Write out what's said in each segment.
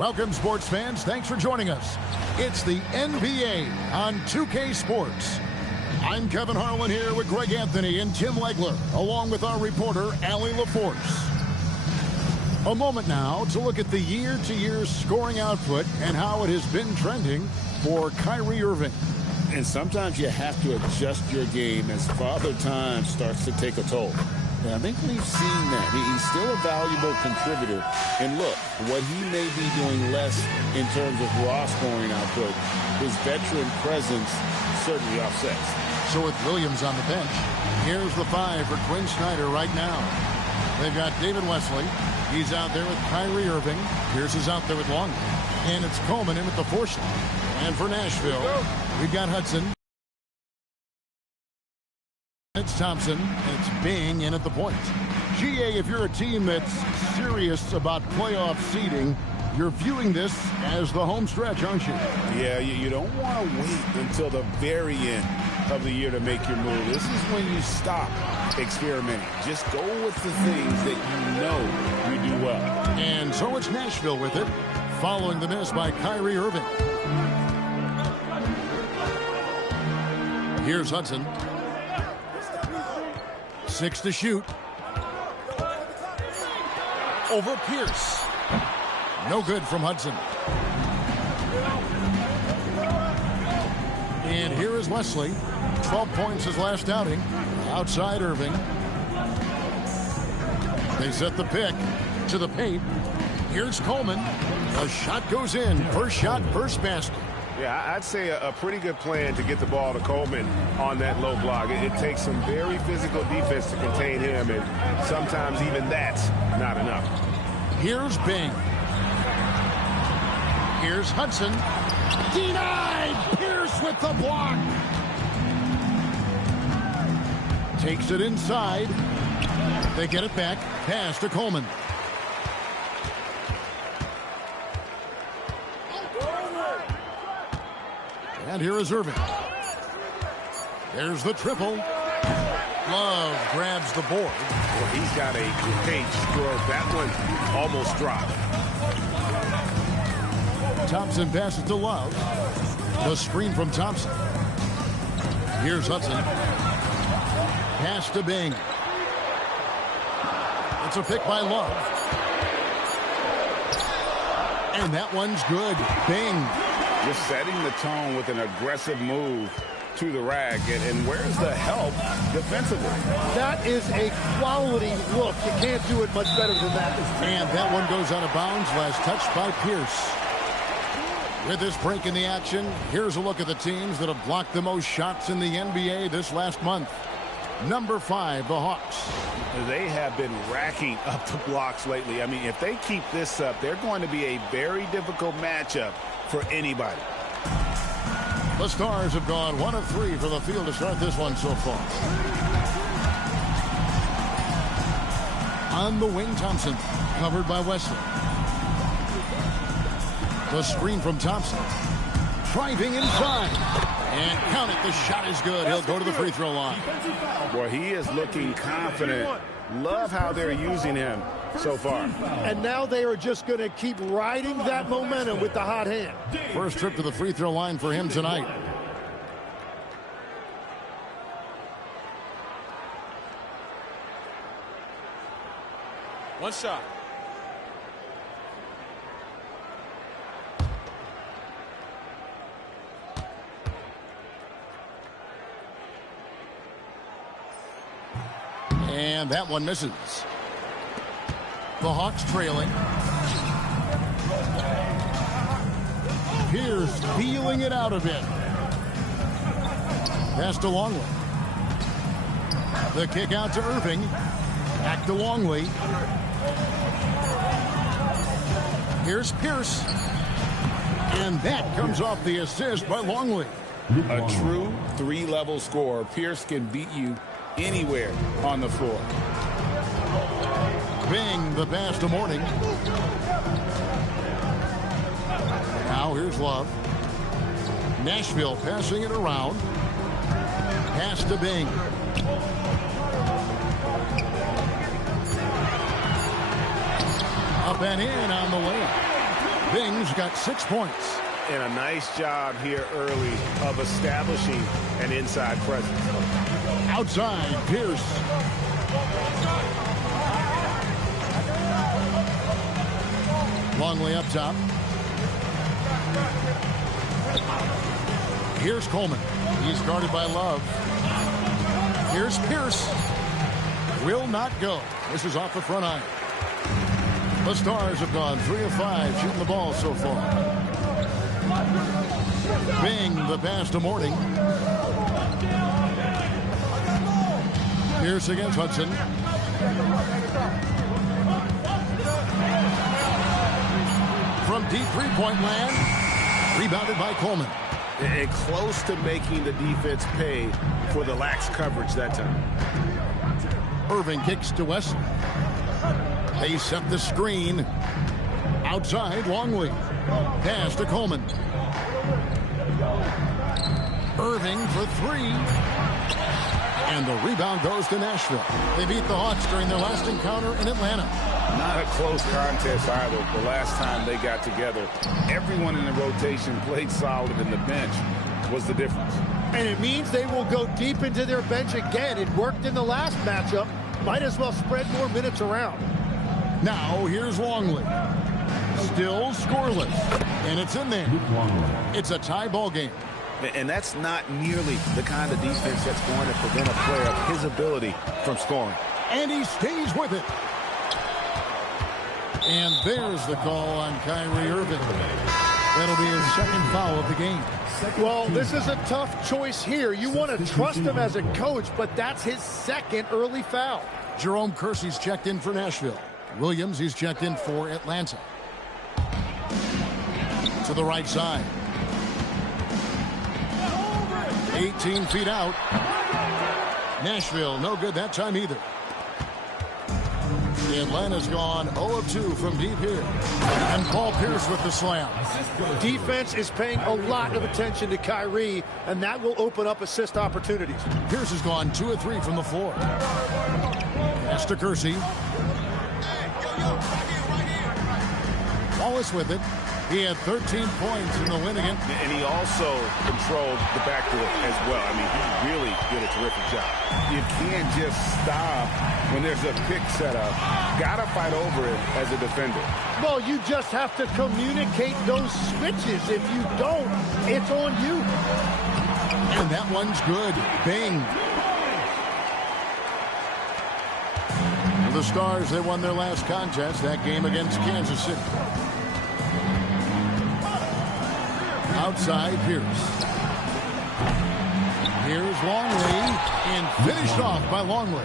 Welcome, sports fans. Thanks for joining us. It's the NBA on 2K Sports. I'm Kevin Harlan here with Greg Anthony and Tim Legler, along with our reporter, Allie LaForce. A moment now to look at the year-to-year scoring output and how it has been trending for Kyrie Irving. And sometimes you have to adjust your game as Father Time starts to take a toll. Yeah, I think we've seen that. He's still a valuable contributor. And look, what he may be doing less in terms of raw scoring output, his veteran presence certainly offsets. So with Williams on the bench, here's the 5 for Quinn Snyder right now. They've got David Wesley. He's out there with Kyrie Irving. Pierce is out there with Long. And it's Coleman in at the 4 slot. And for Nashville, we've got Hudson. It's Thompson, and it's Bing in at the point. GA, if you're a team that's serious about playoff seeding, you're viewing this as the home stretch, aren't you? Yeah, you don't want to wait until the very end of the year to make your move. This is when you stop experimenting. Just go with the things that you know you do well. And so it's Nashville with it, following the miss by Kyrie Irving. Here's Hudson. 6 to shoot. Over Pierce. No good from Hudson. And here is Wesley. 12 points his last outing. Outside Irving. They set the pick to the paint. Here's Coleman. A shot goes in. First shot, first basket. Yeah, I'd say a pretty good plan to get the ball to Coleman on that low block. It takes some very physical defense to contain him, and sometimes even that's not enough. Here's Bing. Here's Hudson. Denied! Pierce with the block. Takes it inside. They get it back. Pass to Coleman. And here is Irving. There's the triple. Love grabs the board. Well, he's got a great stroke. That one almost dropped. Thompson passes to Love. The screen from Thompson. Here's Hudson. Pass to Bing. It's a pick by Love. And that one's good. Bing. Just setting the tone with an aggressive move to the rack. And where's the help defensively? That is a quality look. You can't do it much better than that. And that one goes out of bounds. Last touch by Pierce. With this break in the action, here's a look at the teams that have blocked the most shots in the NBA this last month. Number 5, the Hawks. They have been racking up the blocks lately. I mean, if they keep this up, they're going to be a very difficult matchup for anybody. The Stars have gone 1 of 3 for the field to start this one so far. On the wing, Thompson, covered by Wesley. The screen from Thompson. Driving inside. And count it, the shot is good. He'll go to the free throw line. Boy, he is looking confident. Love how they're using him so far. And now they are just going to keep riding that momentum with the hot hand. First trip to the free throw line for him tonight. One shot. And that one misses. The Hawks trailing. Pierce feeling it out a bit. Pass to Longley. The kick out to Irving. Back to Longley. Here's Pierce. And that comes off the assist by Longley. A true 3-level scorer. Pierce can beat you anywhere on the floor. Bing, the pass to Morning. Now here's Love. Nashville passing it around. Pass to Bing. Up and in on the layup. Bing's got 6 points. And a nice job here early of establishing an inside presence. Outside, Pierce. Longley up top. Here's Coleman. He's guarded by Love. Here's Pierce. Will not go. This is off the front iron. The Stars have gone 3 of 5 shooting the ball so far. Bing the pass to Morning. Pierce against Hudson. From deep three-point land. Rebounded by Coleman. And close to making the defense pay for the lax coverage that time. Irving kicks to West. They set the screen. Outside, Longley. Pass to Coleman. Irving for 3. And the rebound goes to Nashville. They beat the Hawks during their last encounter in Atlanta. Not a close contest either. The last time they got together, everyone in the rotation played solid, and the bench was the difference. And it means they will go deep into their bench again. It worked in the last matchup. Might as well spread more minutes around. Now here's Longley. Still scoreless. And it's in there. It's a tie ball game. And that's not nearly the kind of defense that's going to prevent a player of his ability from scoring. And he stays with it. And there's the call on Kyrie Irving. That'll be his second foul of the game. Well, this is a tough choice here. You want to trust him as a coach, but that's his second early foul. Jerome Kersey's checked in for Nashville. Williams, he's checked in for Atlanta. To the right side. 18 feet out. Nashville, no good that time either. Atlanta's gone 0 of 2 from deep here. And Paul Pierce with the slam. Defense is paying a lot of attention to Kyrie, and that will open up assist opportunities. Pierce has gone 2 of 3 from the floor. Pass to Kersey. Wallace with it. He had 13 points in the win again. And he also controlled the backcourt as well. I mean, he really did a terrific job. You can't just stop when there's a pick set up. Got to fight over it as a defender. Well, you just have to communicate those switches. If you don't, it's on you. And that one's good. Bing. The Stars, they won their last contest, that game against Kansas City. Outside, Pierce. Here's Longley, and finished off by Longley.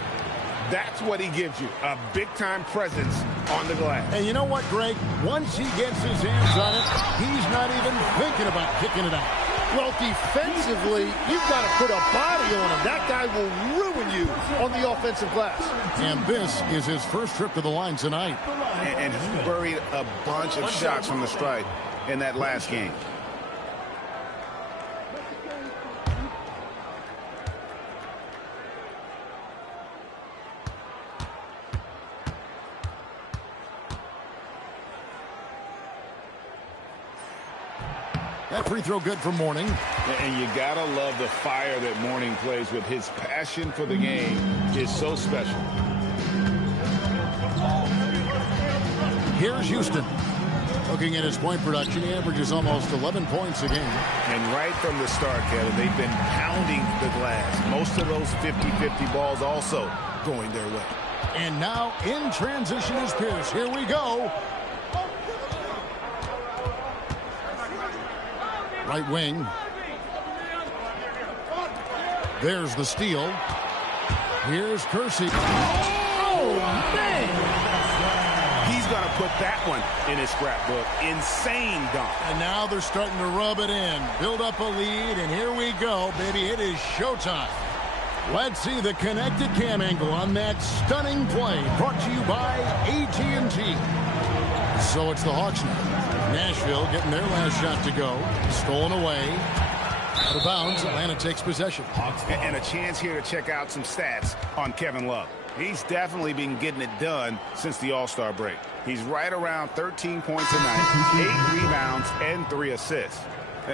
That's what he gives you, a big-time presence on the glass. And you know what, Greg? Once he gets his hands on it, he's not even thinking about kicking it out. Well, defensively, you've got to put a body on him. That guy will ruin you on the offensive glass. And this is his first trip to the line tonight. And he buried a bunch of shots from the stripe in that last game. That free throw good for Morning. And you gotta love the fire that Morning plays with. His passion for the game is so special. Here's Houston. Looking at his point production, he averages almost 11 points a game. And right from the start, Kevin, they've been pounding the glass. Most of those 50-50 balls also going their way. And now in transition is Pierce. Here we go. Right wing. There's the steal. Here's Kersey. Oh, man! He's going to put that one in his scrapbook. Insane dunk. And now they're starting to rub it in. Build up a lead, and here we go, baby. It is showtime. Let's see the connected cam angle on that stunning play. Brought to you by AT&T. So it's the Hawks now. Nashville getting their last shot to go. Stolen away. Out of bounds. Atlanta takes possession. And a chance here to check out some stats on Kevin Love. He's definitely been getting it done since the All-Star break. He's right around 13 points a night, 8 rebounds, and 3 assists.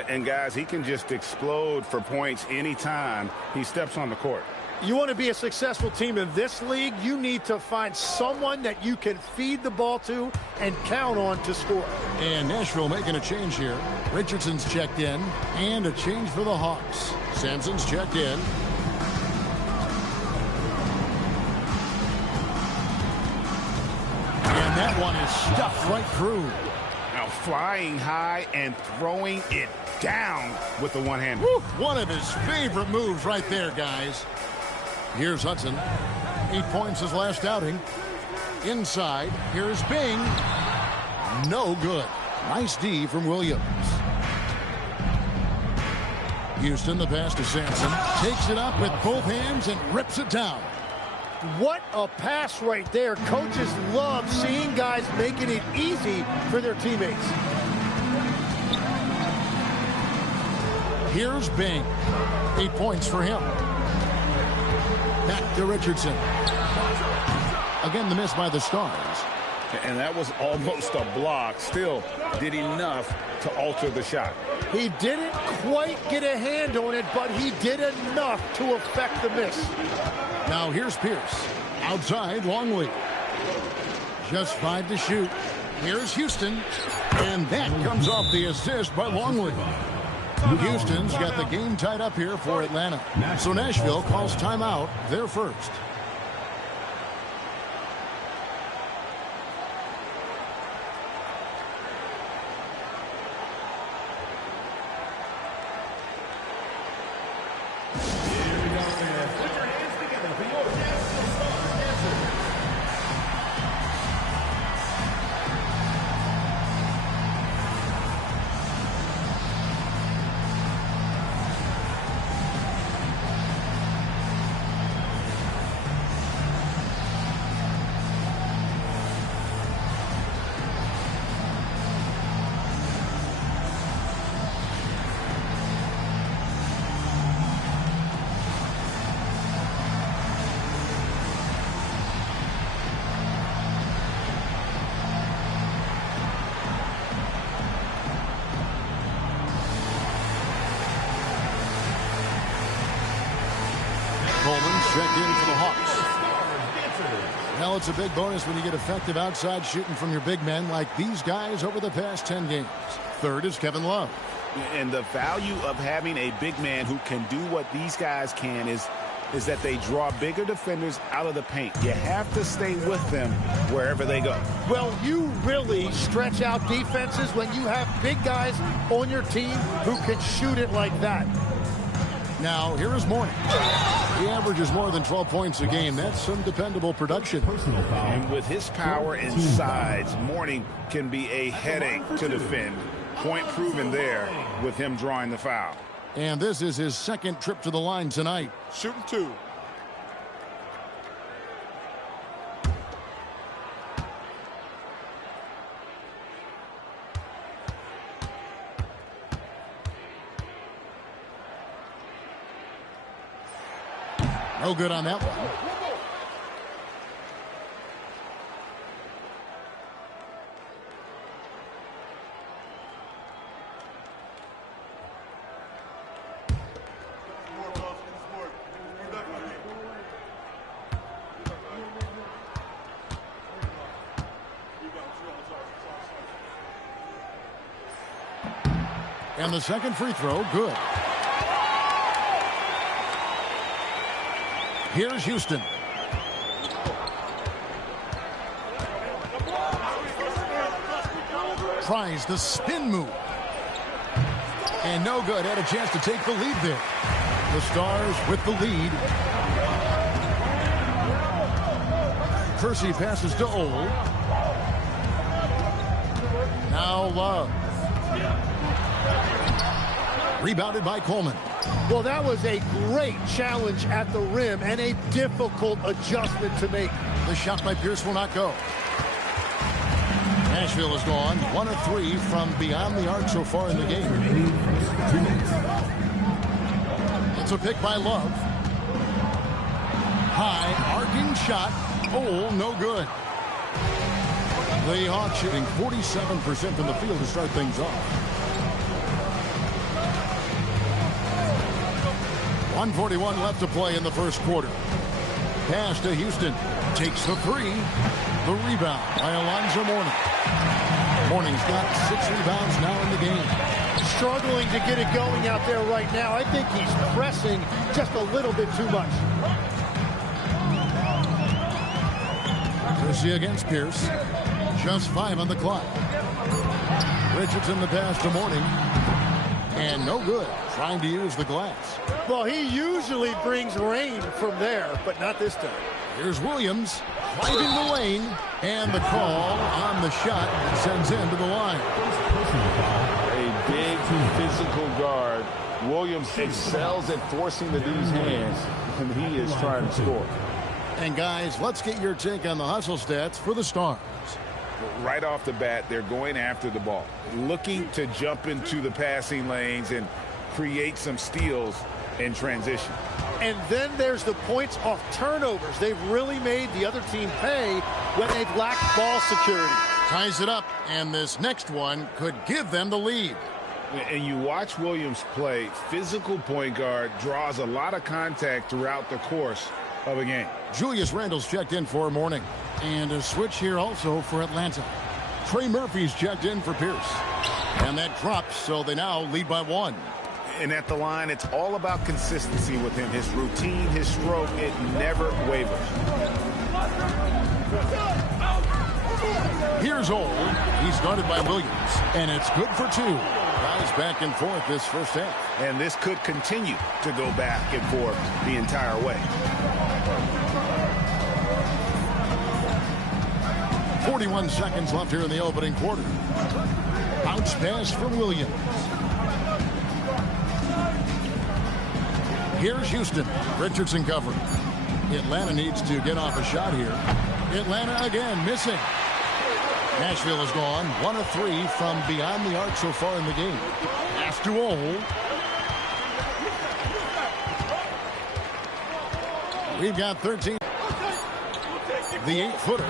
And, guys, he can just explode for points anytime he steps on the court. You want to be a successful team in this league, you need to find someone that you can feed the ball to and count on to score. And Nashville making a change here. Richardson's checked in, and a change for the Hawks. Sampson's checked in. And that one is stuffed right through. Now flying high and throwing it down with the one hand. One of his favorite moves right there, guys. Here's Hudson. 8 points his last outing. Inside, here's Bing. No good. Nice D from Williams. Houston, the pass to Sampson. Takes it up with both hands and rips it down. What a pass right there. Coaches love seeing guys making it easy for their teammates. Here's Bing. 8 points for him. Back to Richardson. Again, the miss by the Stars. And that was almost a block. Still did enough to alter the shot. He didn't quite get a hand on it, but he did enough to affect the miss. Now here's Pierce. Outside, Longley. Just 5 to shoot. Here's Houston. And that comes off the assist by Longley. Houston's got the game tied up here for Atlanta. So Nashville calls timeout, their first. Checked in for the Hawks. Well, it's a big bonus when you get effective outside shooting from your big men like these guys over the past 10 games. Third is Kevin Love. And the value of having a big man who can do what these guys can is that they draw bigger defenders out of the paint. You have to stay with them wherever they go. Well, you really stretch out defenses when you have big guys on your team who can shoot it like that. Now, here is Mourning. He averages more than 12 points a game. That's some dependable production. And with his power and size, Mourning can be a headache to defend. Point proven there with him drawing the foul. And this is his second trip to the line tonight. Shooting 2. No good on that one. And the second free throw, good. Here's Houston. Tries the spin move. And no good. Had a chance to take the lead there. The Stars with the lead. Percy passes to Ole. Now Love. Rebounded by Coleman. Well, that was a great challenge at the rim and a difficult adjustment to make. The shot by Pierce will not go. Nashville is gone 1 of 3 from beyond the arc so far in the game. It's a pick by Love. High arcing shot. Oh, no good. The Hawks shooting 47% from the field to start things off. 1:41 left to play in the first quarter. Pass to Houston. Takes the three. The rebound by Alonzo Mourning. Mourning's got 6 rebounds now in the game. Struggling to get it going out there right now. I think he's pressing just a little bit too much. Kersey against Pierce. Just 5 on the clock. Richardson the pass to Mourning. And no good. Trying to use the glass. Well, he usually brings rain from there, but not this time. Here's Williams. Finding the lane. And the call on the shot that sends him to the line. A big physical guard. Williams excels at forcing the dude's hands, and he is trying to score. And guys, let's get your take on the hustle stats for the Stars. Right off the bat, they're going after the ball, looking to jump into the passing lanes and create some steals in transition. And then there's the points off turnovers. They've really made the other team pay when they've lacked ball security. Ties it up, and this next one could give them the lead. And you watch Williams play, physical point guard, draws a lot of contact throughout the course of a game. Julius Randle's checked in for Mourning. And a switch here also for Atlanta. Trey Murphy's checked in for Pierce. And that drops, so they now lead by 1. And at the line, it's all about consistency with him. His routine, his stroke, it never wavers. Here's Old. He's guarded by Williams. And it's good for 2. Guys back and forth this first half. And this could continue to go back and forth the entire way. 41 seconds left here in the opening quarter. Bounce pass from Williams. Here's Houston. Richardson covering. Atlanta needs to get off a shot here. Atlanta again missing. Nashville is gone. 1 of 3 from beyond the arc so far in the game. Pass to Old. We've got 13. The 8-footer.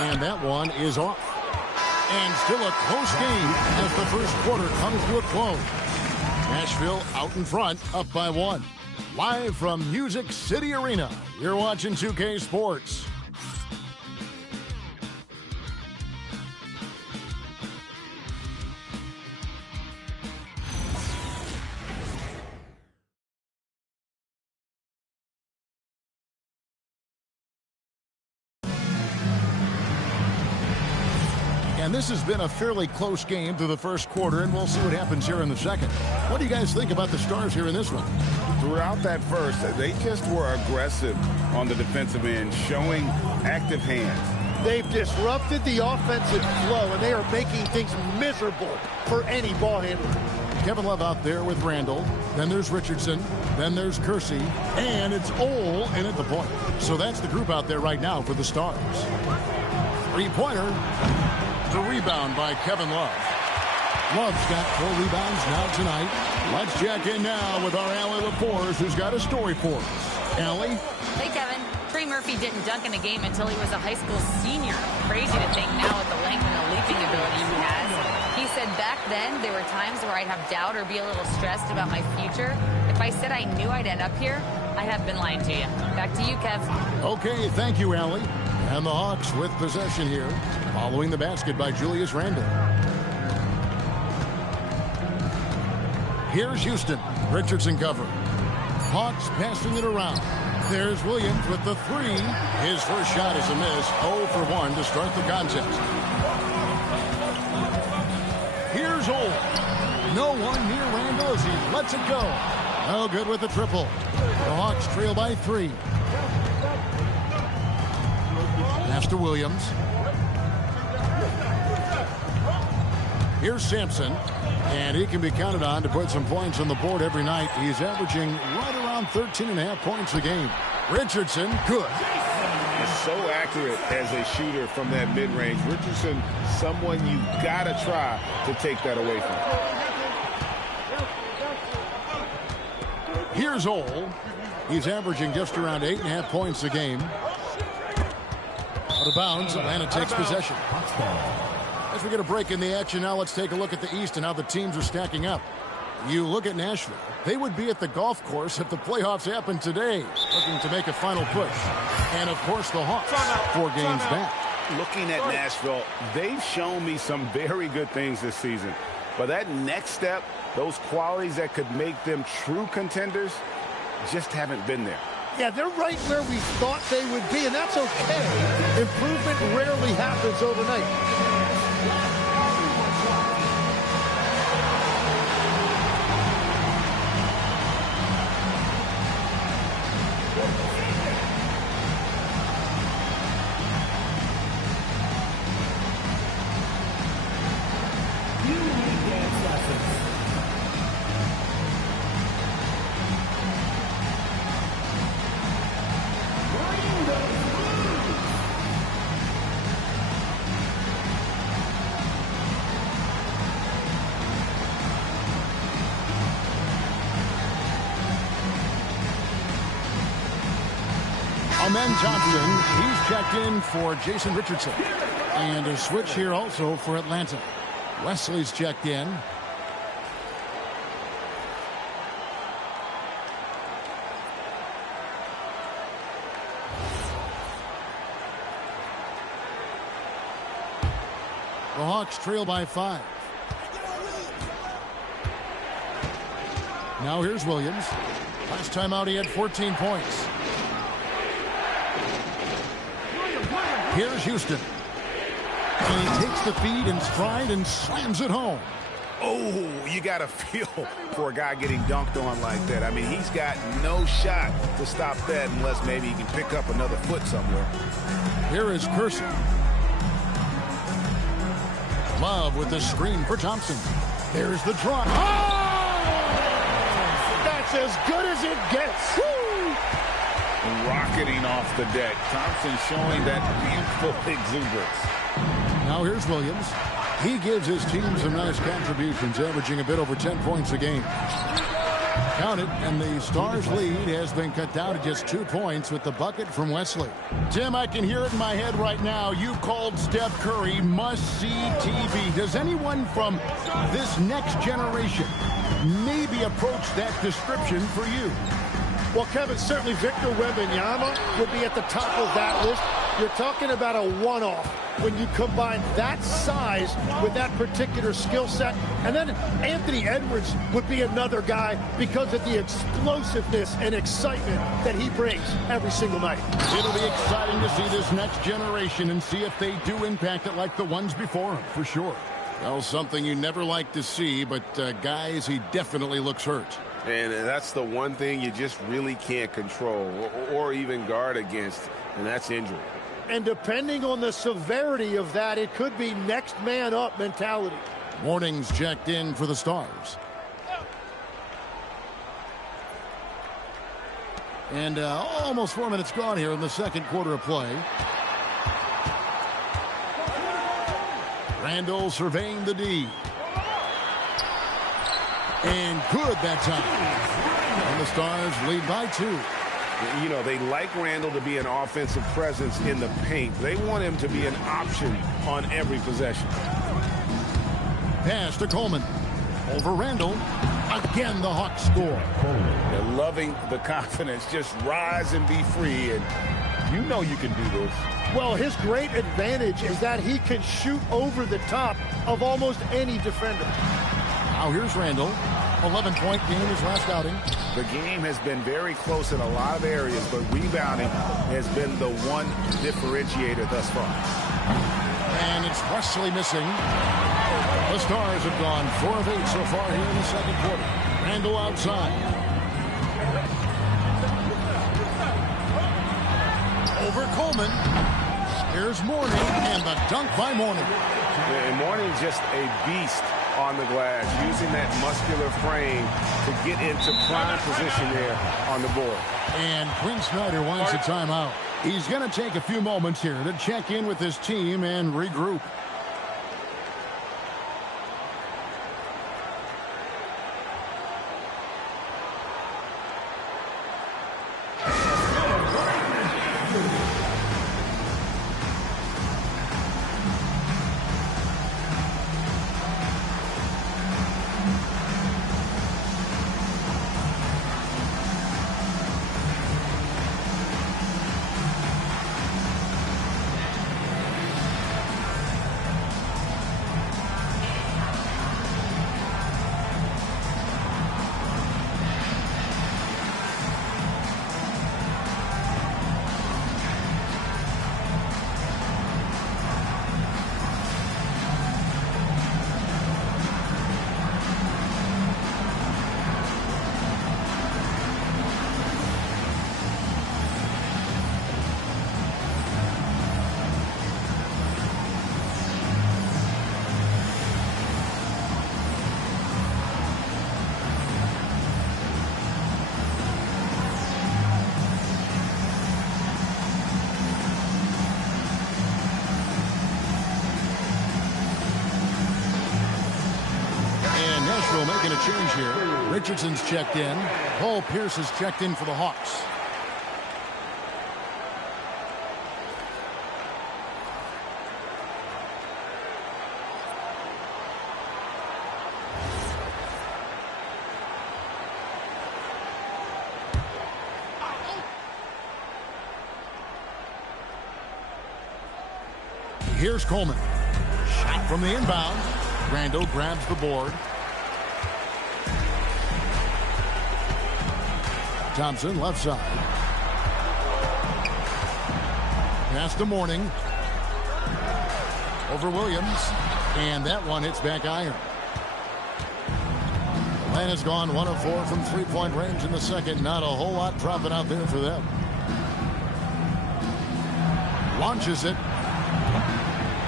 And that one is off. And still a close game as the first quarter comes to a close. Nashville out in front, up by 1. Live from Music City Arena, you're watching 2K Sports. And this has been a fairly close game through the first quarter, and we'll see what happens here in the second. What do you guys think about the Stars here in this one? Throughout that first, they just were aggressive on the defensive end, showing active hands. They've disrupted the offensive flow, and they are making things miserable for any ball handler. Kevin Love out there with Randle. Then there's Richardson. Then there's Kersey. And it's Ole in at the point. So that's the group out there right now for the Stars. Three-pointer. The rebound by Kevin Love. Love's got 4 rebounds now tonight. Let's check in now with our Allie LaForce, who's got a story for us. Allie? Hey, Kevin. Trey Murphy didn't dunk in a game until he was a high school senior. Crazy to think now with the length and the leaping ability he has. He said back then there were times where I'd have doubt or be a little stressed about my future. If I said I knew I'd end up here, I have been lying to you. Back to you, Kev. Okay, thank you, Allie. And the Hawks with possession here, following the basket by Julius Randle. Here's Houston. Richardson covering. Hawks passing it around. There's Williams with the 3. His first shot is a miss. 0 for 1 to start the contest. Here's Ole. No one near Randle as he lets it go. No good with the triple. The Hawks trail by 3. Pass to Williams. Here's Sampson. And he can be counted on to put some points on the board every night. He's averaging right around 13.5 points a game. Richardson, good. He's so accurate as a shooter from that mid-range. Richardson, someone you got to try to take that away from. Here's Ole. He's averaging just around 8.5 points a game. Out of bounds, Atlanta takes possession. As we get a break in the action now, let's take a look at the East and how the teams are stacking up. You look at Nashville. They would be at the golf course if the playoffs happened today, looking to make a final push. And, of course, the Hawks, 4 games back. Looking at Nashville, they've shown me some very good things this season. But that next step, those qualities that could make them true contenders, just haven't been there. Yeah, they're right where we thought they would be, and that's okay. Improvement rarely happens overnight. Amen Thompson, he's checked in for Jason Richardson. And a switch here also for Atlanta. Wesley's checked in. The Hawks trail by 5. Now here's Williams. Last time out he had 14 points. Here's Houston. And he takes the feed in stride and slams it home. Oh, you got to feel for a guy getting dunked on like that. I mean, he's got no shot to stop that unless maybe he can pick up another foot somewhere. Here is Curson. Love with the screen for Thompson. There's the drop. Oh! That's as good as it gets. Woo! Rocketing off the deck. Thompson showing that beautiful exuberance. Now here's Williams. He gives his team some nice contributions, averaging a bit over 10 points a game. Count it, and the Stars' lead has been cut down to just 2 points with the bucket from Wesley. Tim, I can hear it in my head right now. You called Steph Curry must-see TV. Does anyone from this next generation maybe approach that description for you? Well, Kevin, certainly Victor Wembanyama would be at the top of that list. You're talking about a one-off when you combine that size with that particular skill set. And then Anthony Edwards would be another guy because of the explosiveness and excitement that he brings every single night. It'll be exciting to see this next generation and see if they do impact it like the ones before him, for sure. Well, something you never like to see, but guys, he definitely looks hurt. And that's the one thing you just really can't control or even guard against, and that's injury. And depending on the severity of that, it could be next man up mentality. Warnings checked in for the Stars. And almost 4 minutes gone here in the second quarter of play. Randall surveying the D. And good that time. And the Stars lead by 2. You know, they like Randall to be an offensive presence in the paint. They want him to be an option on every possession. Pass to Coleman. Over Randall. Again, the Hawks score. They're loving the confidence. Just rise and be free. And you know you can do this. Well, his great advantage is that he can shoot over the top of almost any defender. Now here's Randall. 11-point game his last outing. The game has been very close in a lot of areas, but rebounding has been the one differentiator thus far. And it's Wesley missing. The Stars have gone 4 of 8 so far here in the second quarter. Randall outside. Over Coleman. Here's Mourning, and the dunk by Mourning. And Mourning's just a beast on the glass, using that muscular frame to get into prime position there on the board. And Quinn Snyder wants a timeout. He's going to take a few moments here to check in with his team and regroup. Nashville making a change here. Richardson's checked in. Paul Pierce is checked in for the Hawks. Here's Coleman. Shot from the inbound. Randall grabs the board. Thompson left side. Pass to Mourning. Over Williams. And that one hits back iron. Atlanta's gone 1 of 4 from three-point range in the second. Not a whole lot dropping out there for them. Launches it.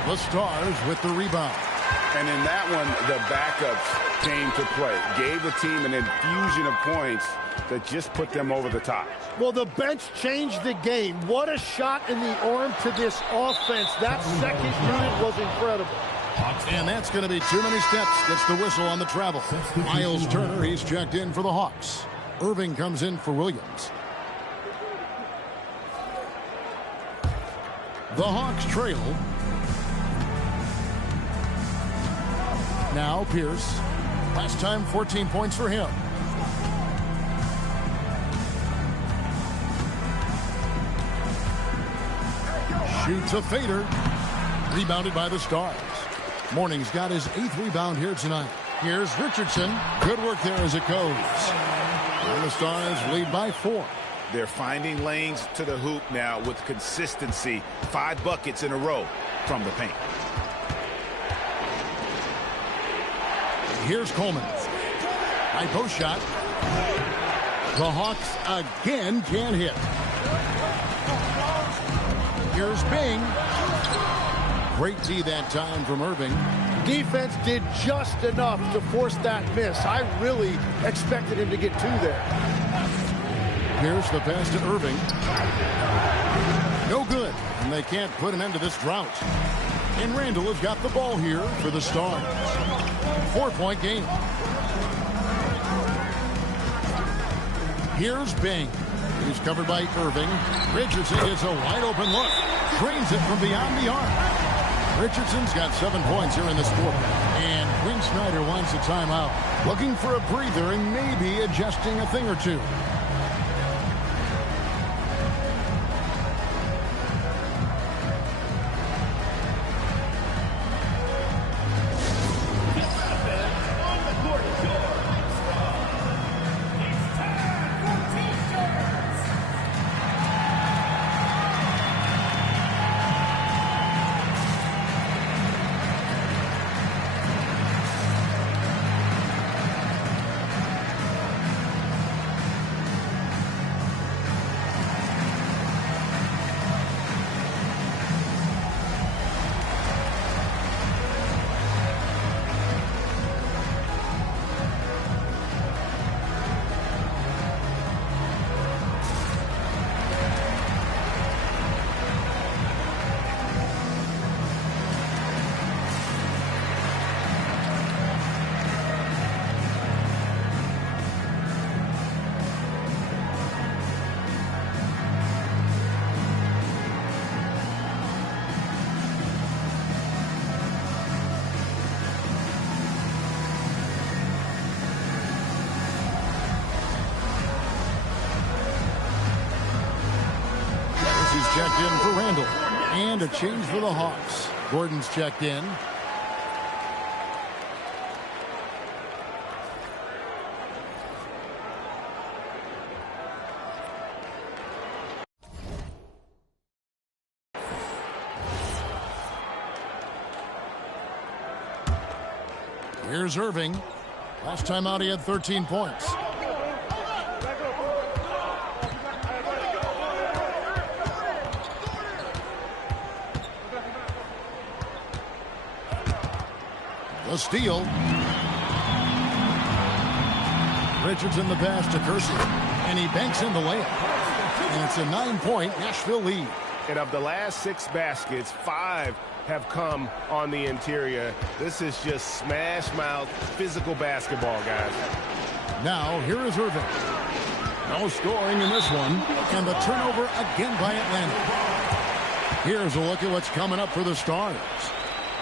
The Stars with the rebound. And in that one, the backups came to play. Gave the team an infusion of points that just put them over the top. Well, the bench changed the game. What a shot in the arm to this offense. That second unit was incredible. And that's going to be too many steps. Gets the whistle on the travel. Miles Turner, he's checked in for the Hawks. Irving comes in for Williams. The Hawks trail. Now Pierce. Last time 14 points for him. Shoots a fader. Rebounded by the Stars. Mourning's got his 8th rebound here tonight. Here's Richardson. Good work there as it goes. And the Stars lead by 4. They're finding lanes to the hoop now with consistency. 5 buckets in a row from the paint. Here's Coleman. High post shot. The Hawks again can't hit. Here's Bing. Great D that time from Irving. Defense did just enough to force that miss. I really expected him to get 2 there. Here's the pass to Irving. No good. And they can't put an end to this drought. And Randall has got the ball here for the Stars. 4-point game. Here's Bing. He's covered by Irving. Richardson gets a wide open look. Drains it from beyond the arc. Richardson's got 7 points here in this quarter. And Quinn Snyder wants a timeout. Looking for a breather and maybe adjusting a thing or two. Checked in for Randall. And a change for the Hawks. Gordon's checked in. Here's Irving. Last time out he had 13 points. A steal. Richardson the pass to Kersey. And he banks in the layup. And it's a 9-point Nashville lead. And of the last 6 baskets, 5 have come on the interior. This is just smash mouth physical basketball, guys. Now, here is Irving. No scoring in this one. And the turnover again by Atlanta. Here's a look at what's coming up for the Stars.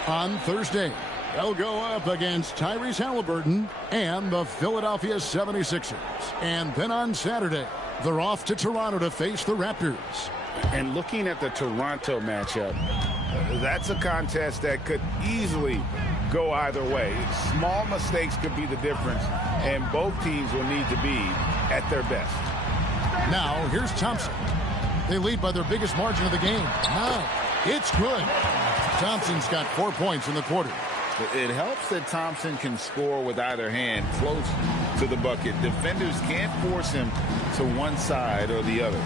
On Thursday, they'll go up against Tyrese Halliburton and the Philadelphia 76ers. And then on Saturday, they're off to Toronto to face the Raptors. And looking at the Toronto matchup, that's a contest that could easily go either way. Small mistakes could be the difference, and both teams will need to be at their best. Now, here's Thompson. They lead by their biggest margin of the game. 9. It's good. Thompson's got 4 points in the quarter. it helps that Thompson can score with either hand close to the bucket. Defenders can't force him to one side or the other.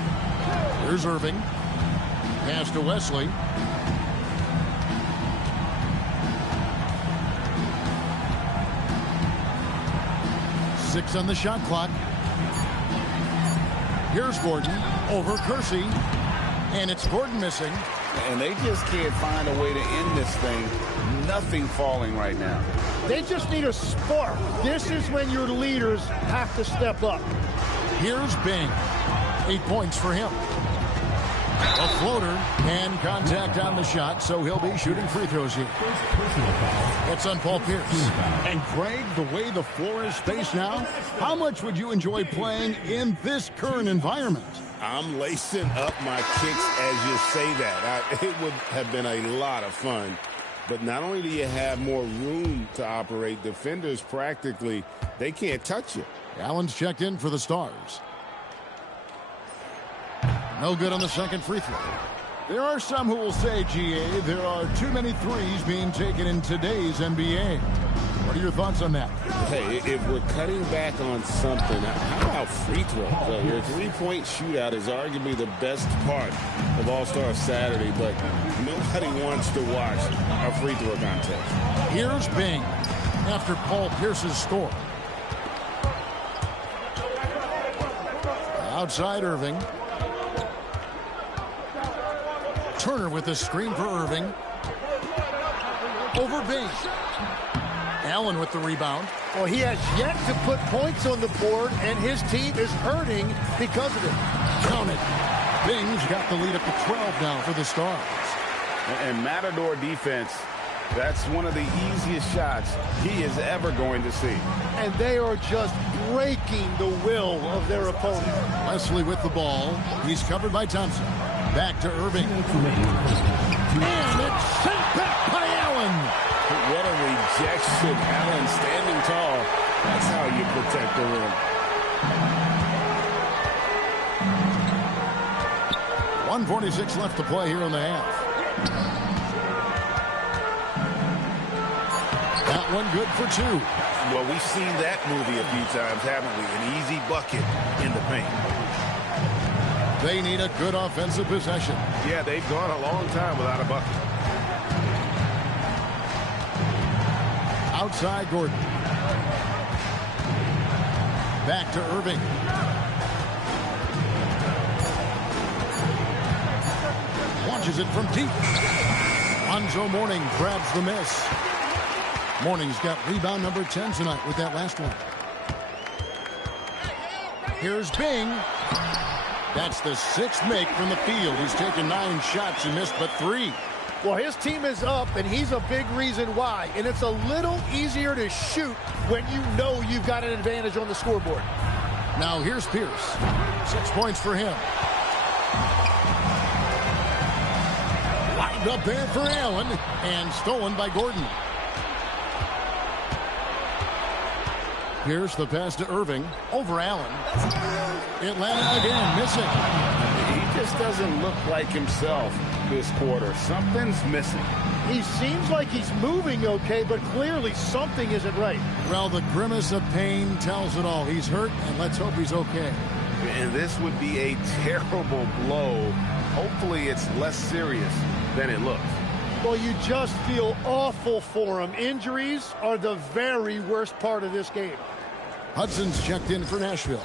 Here's Irving. Pass to Wesley. Six on the shot clock. Here's Gordon over Kersey. And it's Gordon missing. And they just can't find a way to end this thing. Nothing falling right now. They just need a spark. This is when your leaders have to step up. Here's Bing. 8 points for him. A floater and contact on the shot, so he'll be shooting free throws here. It's on Paul Pierce. And Craig, the way the floor is spaced now, how much would you enjoy playing in this current environment? I'm lacing up my kicks as you say that. It would have been a lot of fun. But not only do you have more room to operate, defenders practically, they can't touch you. Allen's checked in for the Stars. No good on the second free throw. There are some who will say, GA, there are too many threes being taken in today's NBA. What are your thoughts on that? Hey, if we're cutting back on something, how about free throws? Your three-point shootout is arguably the best part of All-Star Saturday, but nobody wants to watch a free throw contest. Here's Bing after Paul Pierce's score. Outside Irving. Turner with the screen for Irving. Over Bing. Allen with the rebound. Well, he has yet to put points on the board, and his team is hurting because of it. Count it. Bing's got the lead up to 12 now for the Stars. And Matador defense, that's one of the easiest shots he is ever going to see. And they are just breaking the will of their opponent. Wesley with the ball. He's covered by Thompson. Back to Irving. And it's sent back by Allen. What a rejection. Allen standing tall. That's how you protect the rim. 1:46 left to play here in the half. That one good for 2. Well, we've seen that movie a few times, haven't we? An easy bucket in the paint. They need a good offensive possession. Yeah, they've gone a long time without a bucket. Outside Gordon. Back to Irving. Launches it from deep. Lonzo Mourning grabs the miss. Mourning's got rebound number 10 tonight with that last one. Here's Bing. That's the 6th make from the field. He's taken 9 shots and missed but 3. Well, his team is up, and he's a big reason why. And it's a little easier to shoot when you know you've got an advantage on the scoreboard. Now here's Pierce. 6 points for him. Lined up there for Allen, and stolen by Gordon. Pierce, the pass to Irving, over Allen. Atlanta again, missing. He just doesn't look like himself this quarter. Something's missing. He seems like he's moving okay, but clearly something isn't right. Well, the grimace of pain tells it all. He's hurt, and let's hope he's okay. And this would be a terrible blow. Hopefully it's less serious than it looks. Well, you just feel awful for him. Injuries are the very worst part of this game. Hudson's checked in for Nashville.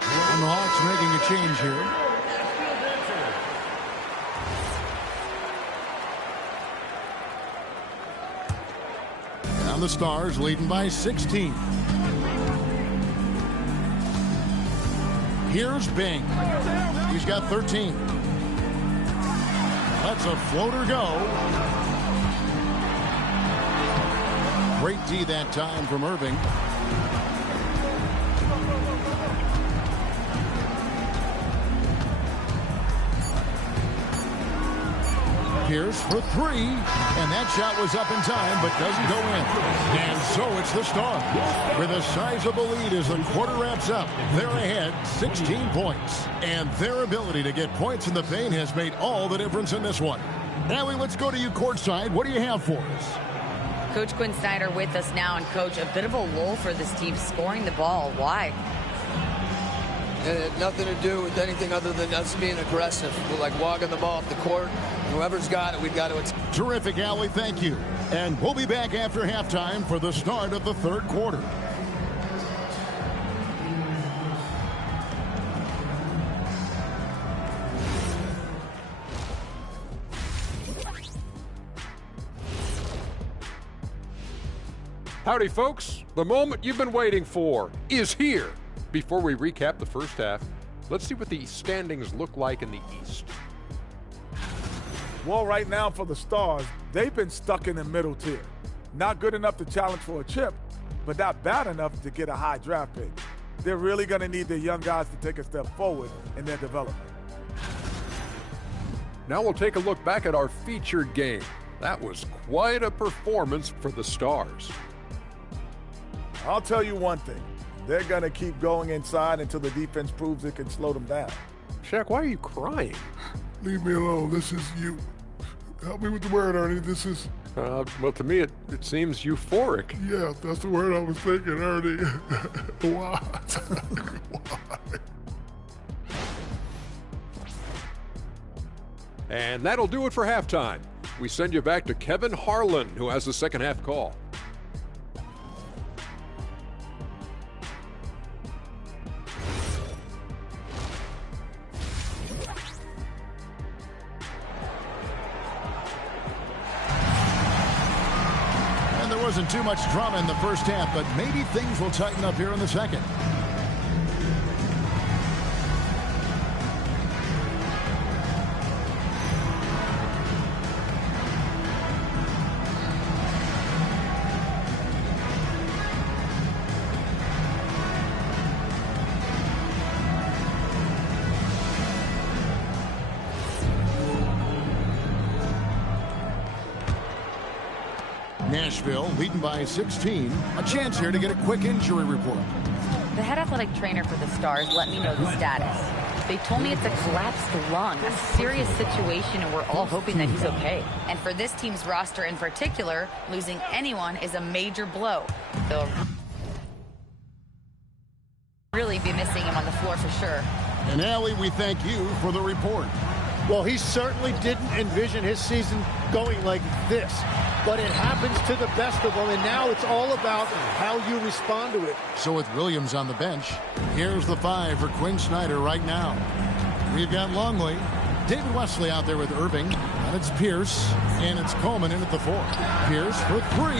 And the Hawks Hawks making a change here. And the Stars leading by 16. Here's Bing. He's got 13. That's a floater go. Great D that time from Irving. Pierce for three, and that shot was up in time but doesn't go in. And so it's the Stars with a sizable lead as the quarter wraps up. They're ahead 16 points, and their ability to get points in the paint has made all the difference in this one. Allie, let's go to you courtside. What do you have for us? Coach Quinn Snyder with us now, and Coach, a bit of a lull for this team scoring the ball. Why? It had nothing to do with anything other than us being aggressive. We're like walking the ball up the court. Whoever's got it, we've got to attack. Terrific, Allie. Thank you. And we'll be back after halftime for the start of the third quarter. Howdy, folks. The moment you've been waiting for is here. Before we recap the first half, let's see what the standings look like in the East. Well, right now for the Stars, they've been stuck in the middle tier. Not good enough to challenge for a chip, but not bad enough to get a high draft pick. They're really going to need their young guys to take a step forward in their development. Now we'll take a look back at our featured game. That was quite a performance for the Stars. I'll tell you one thing. They're going to keep going inside until the defense proves it can slow them down. Shaq, why are you crying? Leave me alone. This is you. Help me with the word, Ernie. This is... Well, to me, it seems euphoric. Yeah, that's the word I was thinking, Ernie. Why? Why? And that'll do it for halftime. We send you back to Kevin Harlan, who has the second half call. Wasn't too much drama in the first half, but maybe things will tighten up here in the second. Nashville leading by 16. A chance here to get a quick injury report. The head athletic trainer for the Stars let me know the status. They told me it's a collapsed lung, a serious situation, and we're all hoping that he's okay. And for this team's roster in particular, losing anyone is a major blow. They'll really be missing him on the floor for sure. And Allie, we thank you for the report. Well, he certainly didn't envision his season going like this. But it happens to the best of them, and now it's all about how you respond to it. So with Williams on the bench, here's the 5 for Quinn Snyder right now. We've got Longley, David Wesley out there with Irving, and it's Pierce, and it's Coleman in at the 4. Pierce for 3,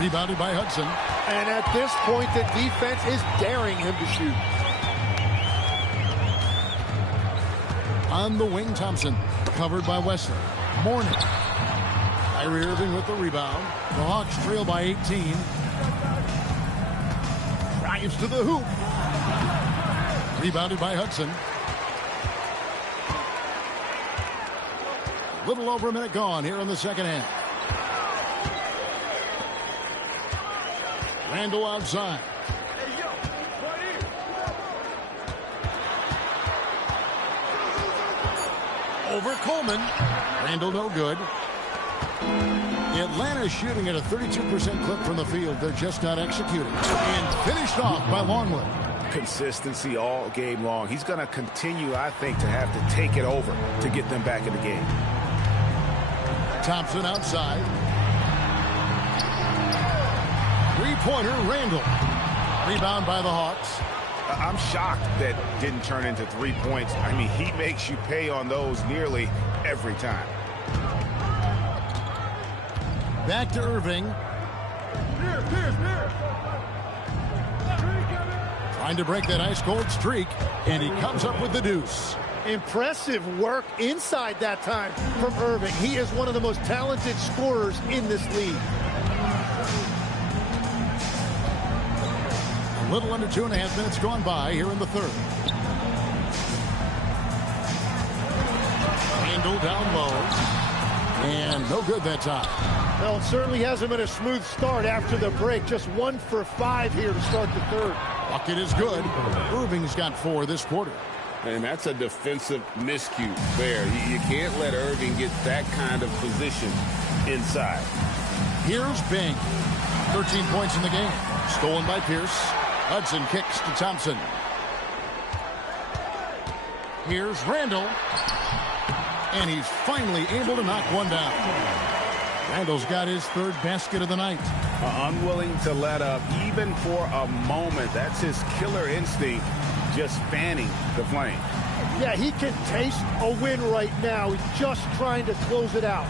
rebounded by Hudson. And at this point, the defense is daring him to shoot. On the wing, Thompson, covered by Wesley. Morning. Kyrie Irving with the rebound. The Hawks trail by 18. Drives to the hoop. Rebounded by Hudson. A little over a minute gone here in the second half. Randall outside. Over Coleman. Randall no good. Atlanta shooting at a 32% clip from the field. They're just not executing. And finished off by Longley. Consistency all game long. He's going to continue, I think, to have to take it over to get them back in the game. Thompson outside. Three-pointer, Randall. Rebound by the Hawks. I'm shocked that didn't turn into 3 points. I mean, he makes you pay on those nearly every time. Back to Irving. Trying to break that ice-cold streak, and he comes up with the deuce. Impressive work inside that time from Irving. He is one of the most talented scorers in this league. A little under 2.5 minutes gone by here in the third. Handle down low. And no good that time. Well, it certainly hasn't been a smooth start after the break. Just 1 for 5 here to start the third. Bucket is good. Irving's got 4 this quarter. And that's a defensive miscue there. You can't let Irving get that kind of position inside. Here's Bing. 13 points in the game. Stolen by Pierce. Hudson kicks to Thompson. Here's Randall. And he's finally able to knock one down. Randall's got his 3rd basket of the night. Unwilling to let up even for a moment. That's his killer instinct, just fanning the flame. Yeah, he can taste a win right now. He's just trying to close it out.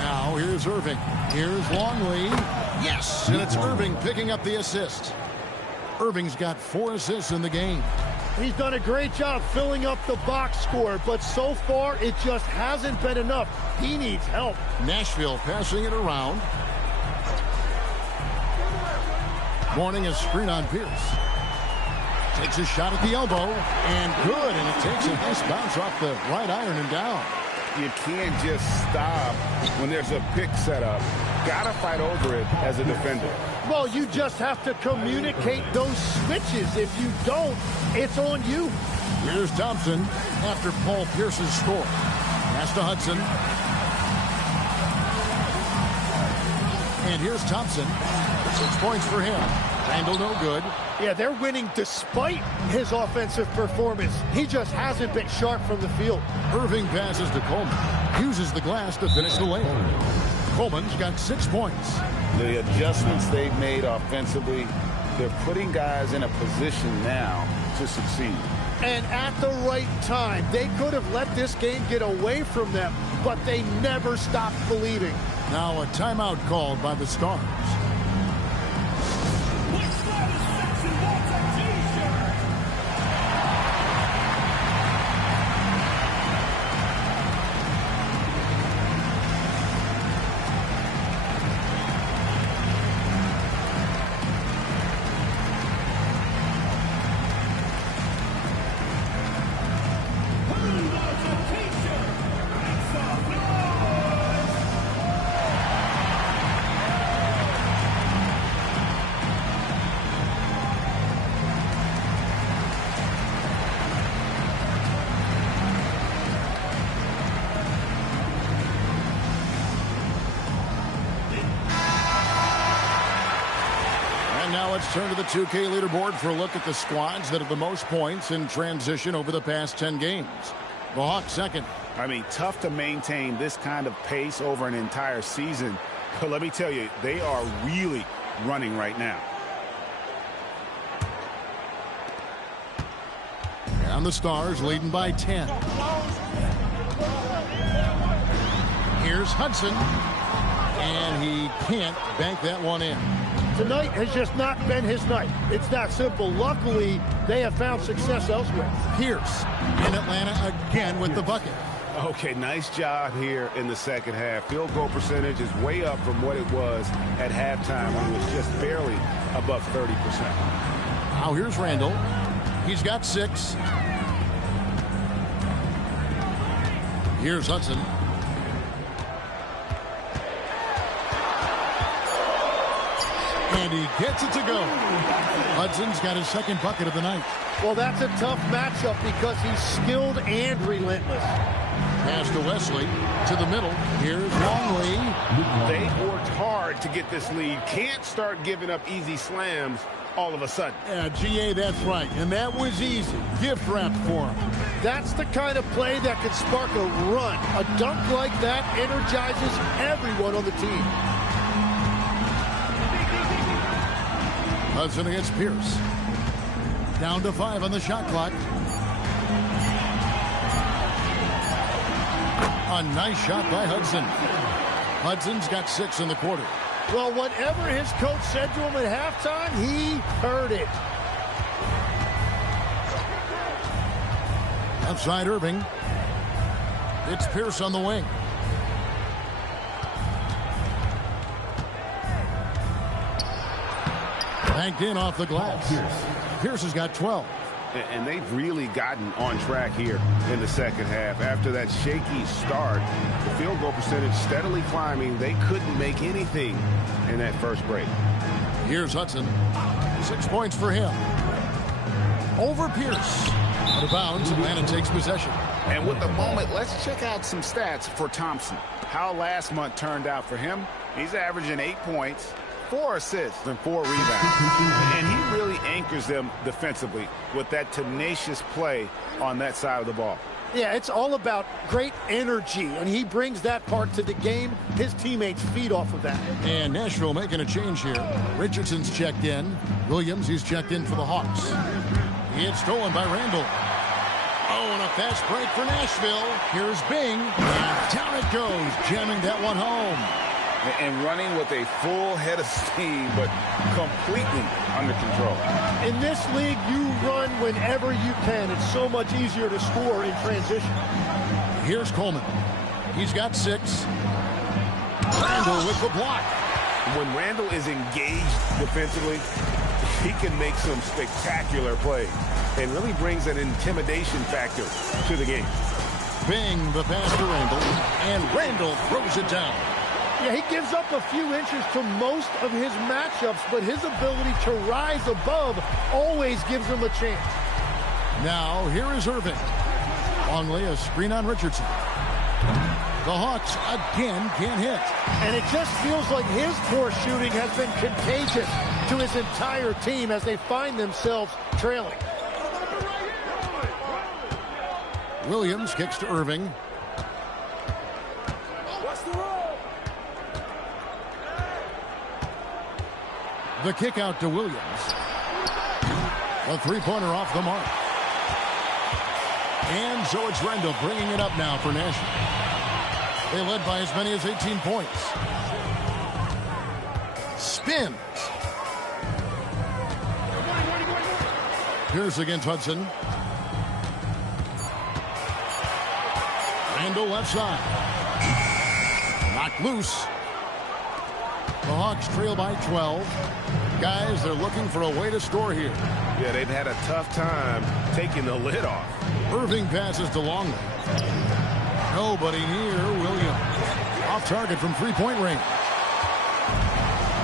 Now here's Irving. Here's Longley. Yes, and it's Irving picking up the assist. Irving's got 4 assists in the game. He's done a great job filling up the box score, but so far it just hasn't been enough. He needs help. Nashville passing it around. Mourning a screen on Pierce. Takes a shot at the elbow, and good, and it takes a nice bounce off the right iron and down. You can't just stop when there's a pick set up. Gotta fight over it as a defender. Well, you just have to communicate those switches. If you don't, it's on you. Here's Thompson after Paul Pierce's score. Pass to Hudson. And here's Thompson. 6 points for him. Randall no good. Yeah, they're winning despite his offensive performance. He just hasn't been sharp from the field. Irving passes to Coleman. Uses the glass to finish the lane. Coleman's got 6 points. The adjustments they've made offensively, they're putting guys in a position now to succeed. And at the right time, they could have let this game get away from them, but they never stopped believing. Now a timeout called by the Stars. Let's turn to the 2K leaderboard for a look at the squads that have the most points in transition over the past 10 games. The Hawks second. I mean, tough to maintain this kind of pace over an entire season. But let me tell you, they are really running right now. And the Stars leading by 10. Here's Hudson. And he can't bank that one in. Tonight has just not been his night. It's that simple. Luckily, they have found success elsewhere. Pierce in Atlanta again with the bucket. Okay, nice job here in the second half. Field goal percentage is way up from what it was at halftime when it was just barely above 30%. Now here's Randall. He's got 6. Here's Hudson. And he gets it to go. Hudson's got his 2nd bucket of the night. Well, that's a tough matchup because he's skilled and relentless. Pass to Wesley. To the middle. Here's Longley. They worked hard to get this lead. Can't start giving up easy slams all of a sudden. Yeah, GA, that's right. And that was easy. Gift wrap for him. That's the kind of play that can spark a run. A dunk like that energizes everyone on the team. Hudson against Pierce. Down to 5 on the shot clock. A nice shot by Hudson. Hudson's got 6 in the quarter. Well, whatever his coach said to him at halftime, he heard it. Outside Irving. It's Pierce on the wing. Banked in off the glass. Pierce has got 12. And they've really gotten on track here in the second half. After that shaky start, the field goal percentage steadily climbing. They couldn't make anything in that first break. Here's Hudson. 6 points for him. Over Pierce. Out of bounds, Atlanta takes possession. And with the moment, let's check out some stats for Thompson. How last month turned out for him. He's averaging 8 points, 4 assists, and 4 rebounds. And he really anchors them defensively with that tenacious play on that side of the ball. Yeah, it's all about great energy, and he brings that part to the game. His teammates feed off of that. And Nashville making a change here. Richardson's checked in. Williams, he's checked in for the Hawks. It's stolen by Randall. Oh, and a fast break for Nashville. Here's Bing, and down it goes, jamming that one home. And running with a full head of steam, but completely under control. In this league, you run whenever you can. It's so much easier to score in transition. Here's Coleman. He's got 6. Randall with the block. When Randall is engaged defensively, he can make some spectacular plays and really brings an intimidation factor to the game. Bing the pass to Randall, and Randall throws it down. Yeah, he gives up a few inches to most of his matchups, but his ability to rise above always gives him a chance. Now, here is Irving. Longley, a screen on Richardson. The Hawks again can't hit. And it just feels like his poor shooting has been contagious to his entire team as they find themselves trailing. Williams kicks to Irving. The kick out to Williams. A three-pointer off the mark. And so it's Randall bringing it up now for Nashville. They led by as many as 18 points. Spins. Pierce against Hudson. Randall left side. Knocked loose. The Hawks trail by 12. Guys, they're looking for a way to score here. Yeah, they've had a tough time taking the lid off. Irving passes to Longley. Nobody near Williams. Off target from three-point range.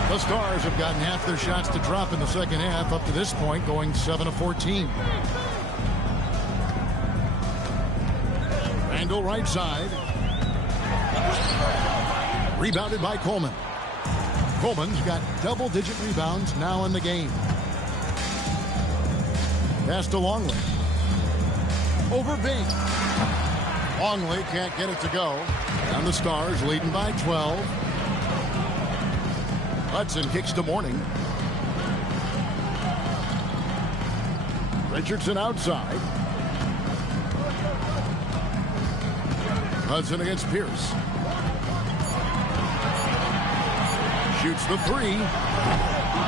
The Stars have gotten half their shots to drop in the second half up to this point, going 7 of 14. Randall right side. Rebounded by Coleman. Coleman's got double-digit rebounds now in the game. Pass to Longley. Over Bing. Longley can't get it to go. And the Stars leading by 12. Hudson kicks to Morning. Richardson outside. Hudson against Pierce. Shoots the three.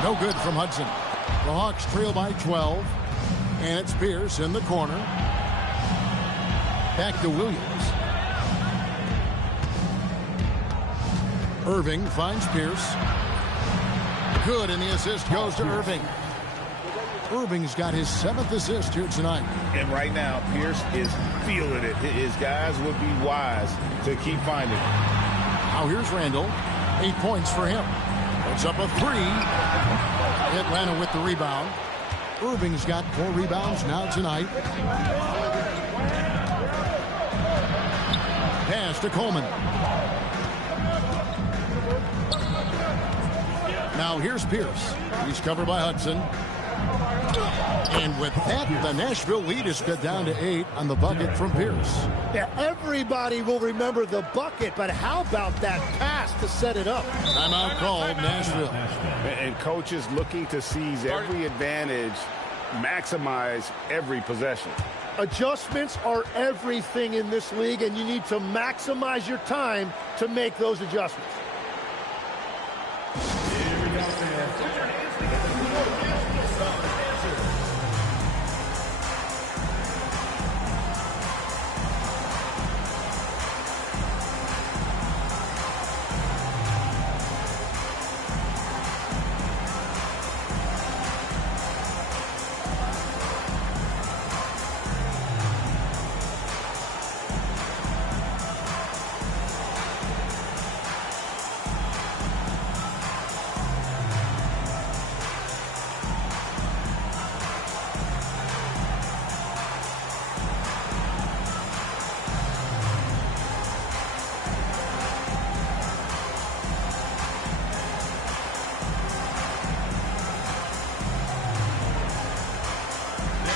No good from Hudson. The Hawks trail by 12. And it's Pierce in the corner. Back to Williams. Irving finds Pierce. Good, and the assist goes to Irving. Irving's got his 7th assist here tonight. And right now, Pierce is feeling it. His guys would be wise to keep finding it. Now here's Randall. 8 points for him. Puts up a 3. Atlanta with the rebound. Irving's got 4 rebounds now tonight. Pass to Coleman. Now here's Pierce. He's covered by Hudson. And with that, the Nashville lead is cut down to 8 on the bucket from Pierce. Yeah, everybody will remember the bucket, but how about that pass to set it up? Timeout called, Nashville. And coaches looking to seize every advantage maximize every possession. Adjustments are everything in this league, and you need to maximize your time to make those adjustments.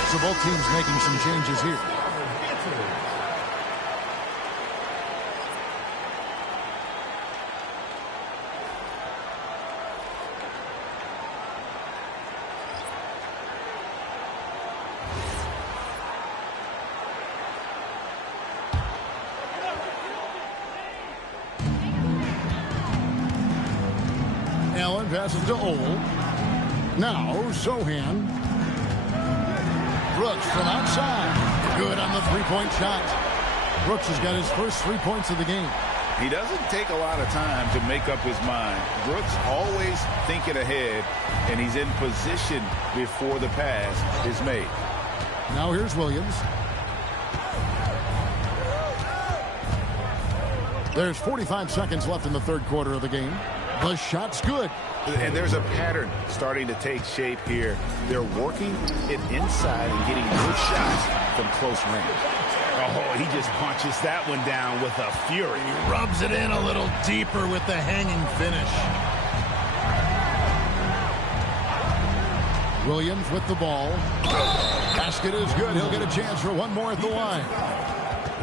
So both teams making some changes here. Allen passes to Ole. Now Sohan. Brooks from outside. Good on the three-point shot. Brooks has got his first 3 points of the game. He doesn't take a lot of time to make up his mind. Brooks always thinking ahead, and he's in position before the pass is made. Now here's Williams. There's 45 seconds left in the third quarter of the game. The shot's good. And there's a pattern starting to take shape here. They're working it inside and getting good shots from close range. Oh, he just punches that one down with a fury. He rubs it in a little deeper with the hanging finish. Williams with the ball. Basket is good. He'll get a chance for one more at the line.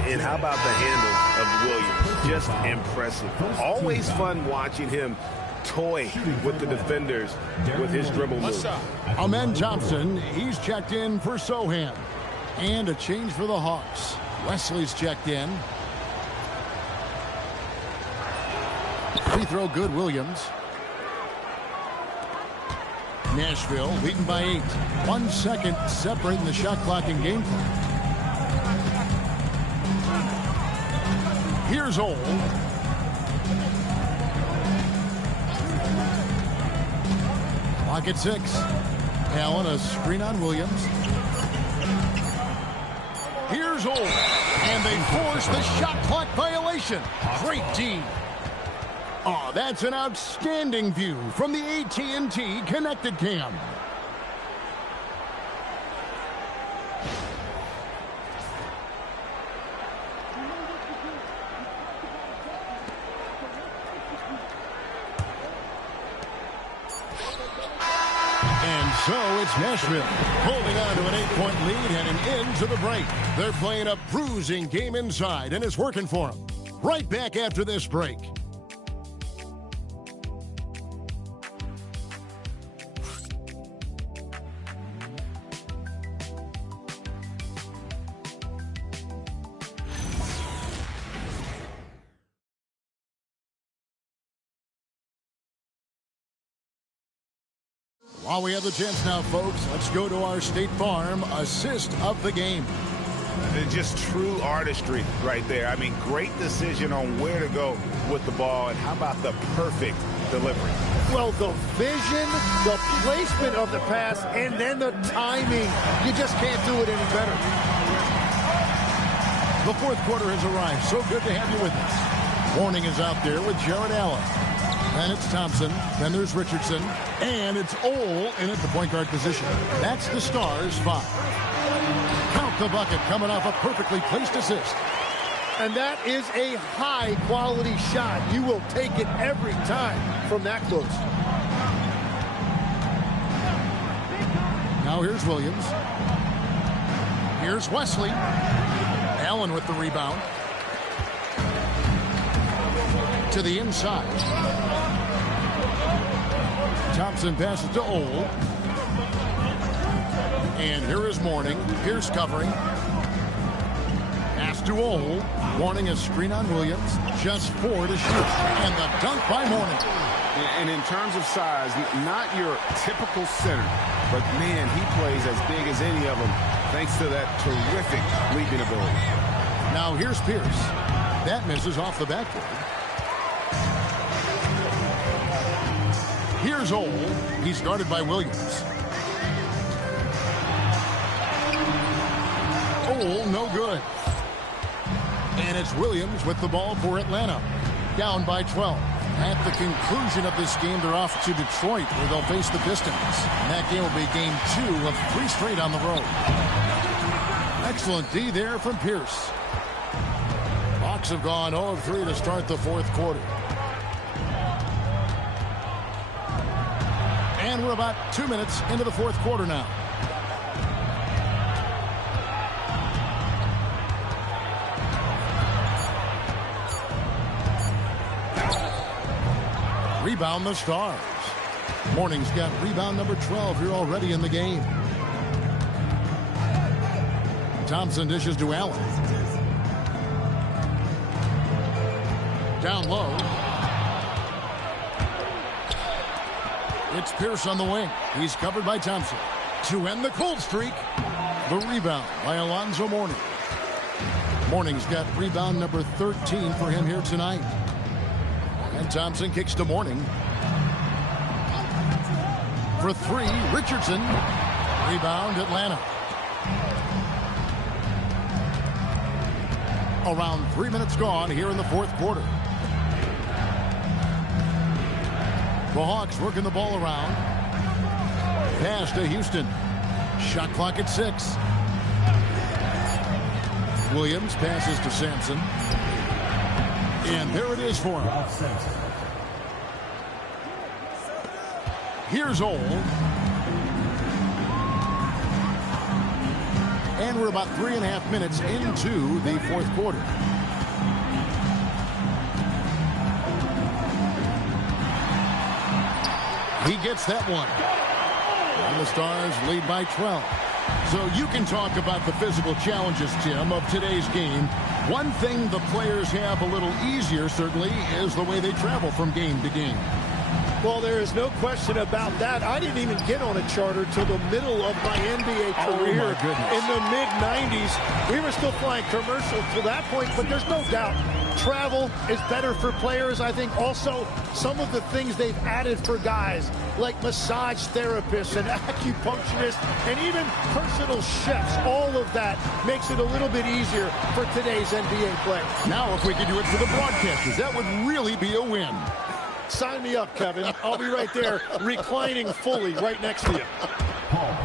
And how about the handle of Williams? Just impressive. Always fun watching him toy with the defenders with his dribble move. Amen Thompson, he's checked in for Sohan. And a change for the Hawks. Wesley's checked in. Free throw good, Williams. Nashville leading by 8. 1 second separating the shot clock and game clock. Here's Ole. Clock at 6. Allen, a screen on Williams. Here's Ole. And they force the shot clock violation. Great D. Oh, that's an outstanding view from the AT&T Connected Cam. And so it's Nashville holding on to an 8-point lead heading into the break. They're playing a bruising game inside, and it's working for them. Right back after this break. While we have the chance now, folks, let's go to our State Farm assist of the game. Just true artistry right there. I mean, great decision on where to go with the ball, and how about the perfect delivery? Well, the vision, the placement of the pass, and then the timing. You just can't do it any better. The fourth quarter has arrived. So good to have you with us. Warning is out there with Jared Allen. Then it's Thompson. Then there's Richardson. And it's Ole in at the point guard position. That's the Stars' 5. Count the bucket coming off a perfectly placed assist. And that is a high-quality shot. You will take it every time from that close. Now here's Williams. Here's Wesley. Allen with the rebound. To the inside. Thompson passes to Ole. And here is Mourning. Pierce covering. Pass to Ole. Mourning a screen on Williams. Just 4 to shoot. And the dunk by Mourning. And in terms of size, not your typical center. But, man, he plays as big as any of them thanks to that terrific leaping ability. Now here's Pierce. That misses off the backboard. Here's Ole. He's guarded by Williams. Ole, no good. And it's Williams with the ball for Atlanta. Down by 12. At the conclusion of this game, they're off to Detroit, where they'll face the Pistons. And that game will be game 2 of 3 straight on the road. Excellent D there from Pierce. Hawks have gone 0 of 3 to start the 4th quarter. And we're about 2 minutes into the 4th quarter now. Rebound the Stars. Mourning's got rebound number 12 here already in the game. Thompson dishes to Allen. Down low. It's Pierce on the wing. He's covered by Thompson. To end the cold streak, the rebound by Alonzo Mourning. Mourning's got rebound number 13 for him here tonight. And Thompson kicks to Mourning. For 3, Richardson. Rebound, Atlanta. Around 3 minutes gone here in the 4th quarter. The Hawks working the ball around. Pass to Houston. Shot clock at 6. Williams passes to Sampson. And there it is for him. Here's Ole. And we're about 3.5 minutes into the 4th quarter. He gets that one. And the Stars lead by 12. So you can talk about the physical challenges, Tim, of today's game. One thing the players have a little easier, certainly, is the way they travel from game to game. Well, there is no question about that. I didn't even get on a charter till the middle of my NBA career in the mid-90s. We were still flying commercial to that point, but there's no doubt travel is better for players. I think also some of the things they've added for guys like massage therapists and acupuncturists and even personal chefs, all of that makes it a little bit easier for today's NBA player. Now, if we could do it for the broadcasters, that would really be a win. Sign me up, Kevin. I'll be right there reclining fully right next to you.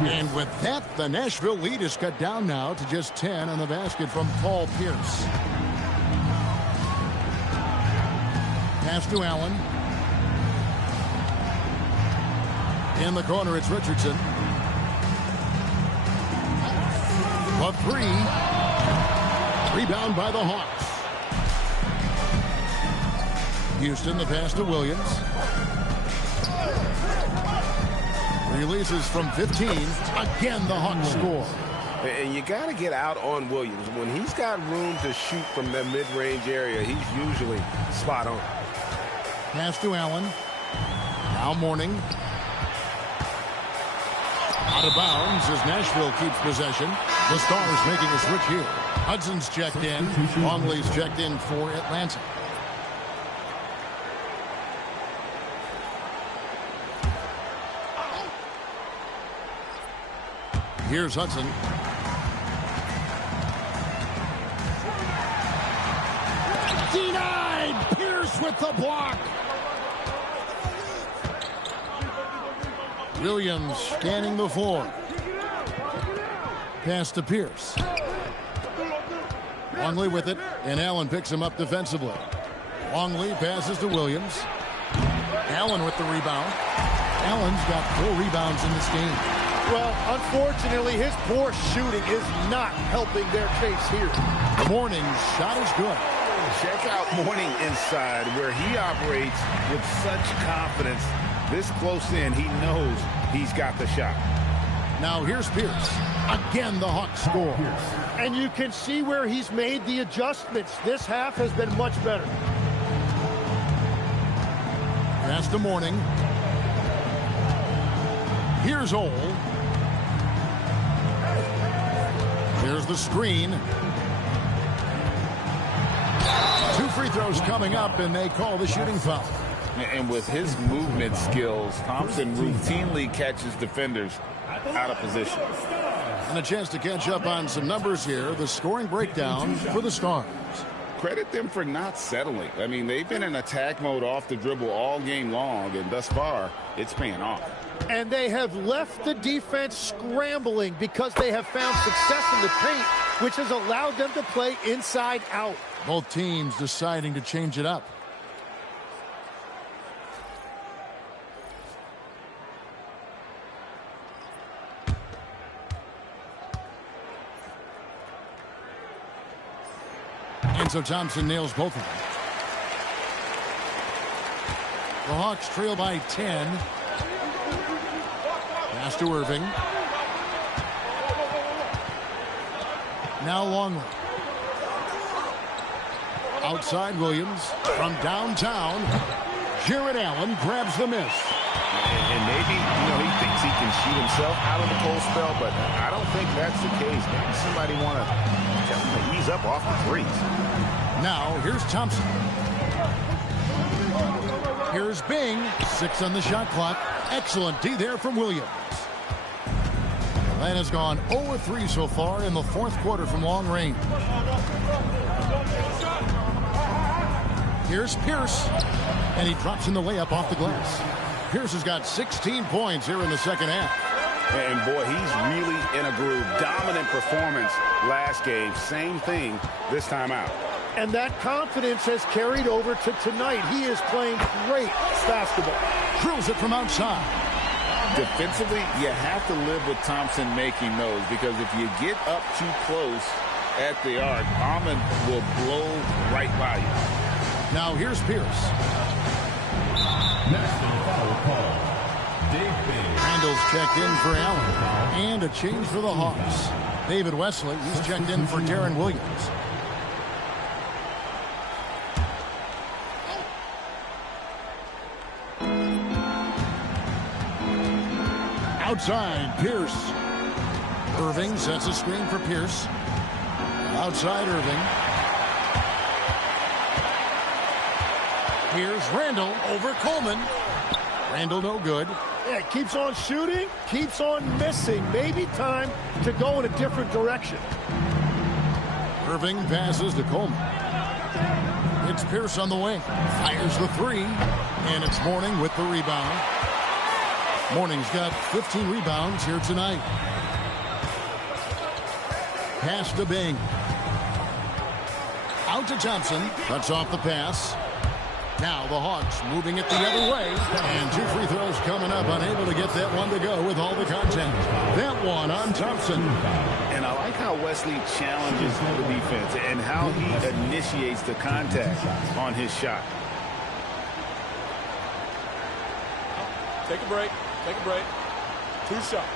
And with that, the Nashville lead is cut down now to just 10 on the basket from Paul Pierce. Pass to Allen. In the corner, it's Richardson. A 3. Rebound by the Hawks. Houston, the pass to Williams. Releases from 15. Again, the Hawks score. And you got to get out on Williams. When he's got room to shoot from that mid-range area, he's usually spot on. Pass to Allen. Now Mourning. Out of bounds as Nashville keeps possession. The Stars making a switch here. Hudson's checked in. Longley's checked in for Atlanta. Here's Hudson. Denied! Pierce with the block. Williams scanning the floor. Pass to Pierce. Longley with it, and Allen picks him up defensively. Longley passes to Williams. Allen with the rebound. Allen's got 4 rebounds in this game. Well, unfortunately, his poor shooting is not helping their case here. Mourning's shot is good. Check out Mourning inside, where he operates with such confidence. This close in, he knows he's got the shot. Now here's Pierce. Again, the Hawks score. And you can see where he's made the adjustments. This half has been much better. Pass to Mourning. Here's Ole. Here's the screen. 2 free throws coming up, and they call the shooting foul. And with his movement skills, Thompson routinely catches defenders out of position. And a chance to catch up on some numbers here. The scoring breakdown for the Stars. Credit them for not settling. I mean, they've been in attack mode off the dribble all game long, and thus far, it's paying off. And they have left the defense scrambling because they have found success in the paint, which has allowed them to play inside out. Both teams deciding to change it up. And so Thompson nails both of them. The Hawks trail by 10. Pass to Irving. Now Longley. Outside Williams. From downtown, Jared Allen grabs the miss. And maybe, he thinks he can shoot himself out of the cold spell, but I don't think that's the case. Maybe somebody want to tell him to ease up off the threes. Now, here's Thompson. Here's Bing. 6 on the shot clock. Excellent D there from Williams. That has gone 0-3 so far in the 4th quarter from long range. Here's Pierce. And he drops in the layup off the glass. Pierce has got 16 points here in the second half. And boy, he's really in a groove. Dominant performance last game. Same thing this time out. And that confidence has carried over to tonight. He is playing great basketball. Drills it from outside. Defensively, you have to live with Thompson making those, because if you get up too close at the arc, Almond will blow right by you. Now here's Pierce. Randall's checked in for Allen. And a change for the Hawks. David Wesley, he's checked in for Darren Williams. Outside, Pierce. Irving sets a screen for Pierce. Outside Irving. Here's Randall over Coleman. Randall no good. Yeah, keeps on shooting, keeps on missing. Maybe time to go in a different direction. Irving passes to Coleman. It's Pierce on the wing. Fires the 3. And it's Mourning with the rebound. Mourning's got 15 rebounds here tonight. Pass to Bing. Out to Thompson. Cuts off the pass. Now the Hawks moving it the other way. And 2 free throws coming up. Unable to get that one to go with all the contact. That one on Thompson. And I like how Wesley challenges the defense and how he initiates the contact on his shot. Take a break. Take a break. 2 shots.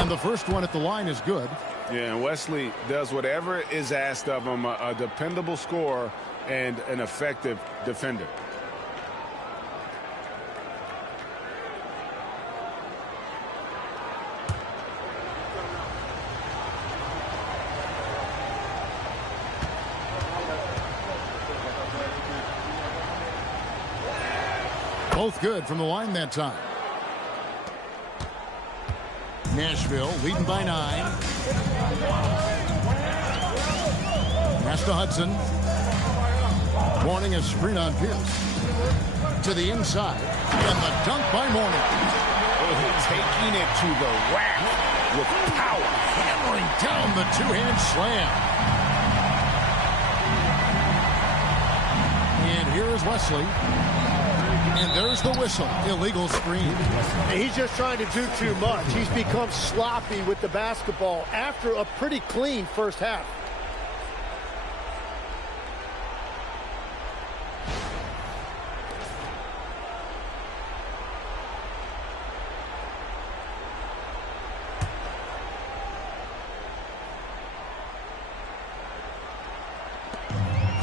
And the first one at the line is good. Yeah, and Wesley does whatever is asked of him, a dependable scorer and an effective defender. Both good from the line that time. Nashville leading by 9. Pass to Hudson. Mourning a screen on Pierce. To the inside. And the dunk by Mourning. Taking it to the rack with power. Hammering down the 2-hand slam. And here is Wesley. And there's the whistle. Illegal screen. He's just trying to do too much. He's become sloppy with the basketball after a pretty clean first half.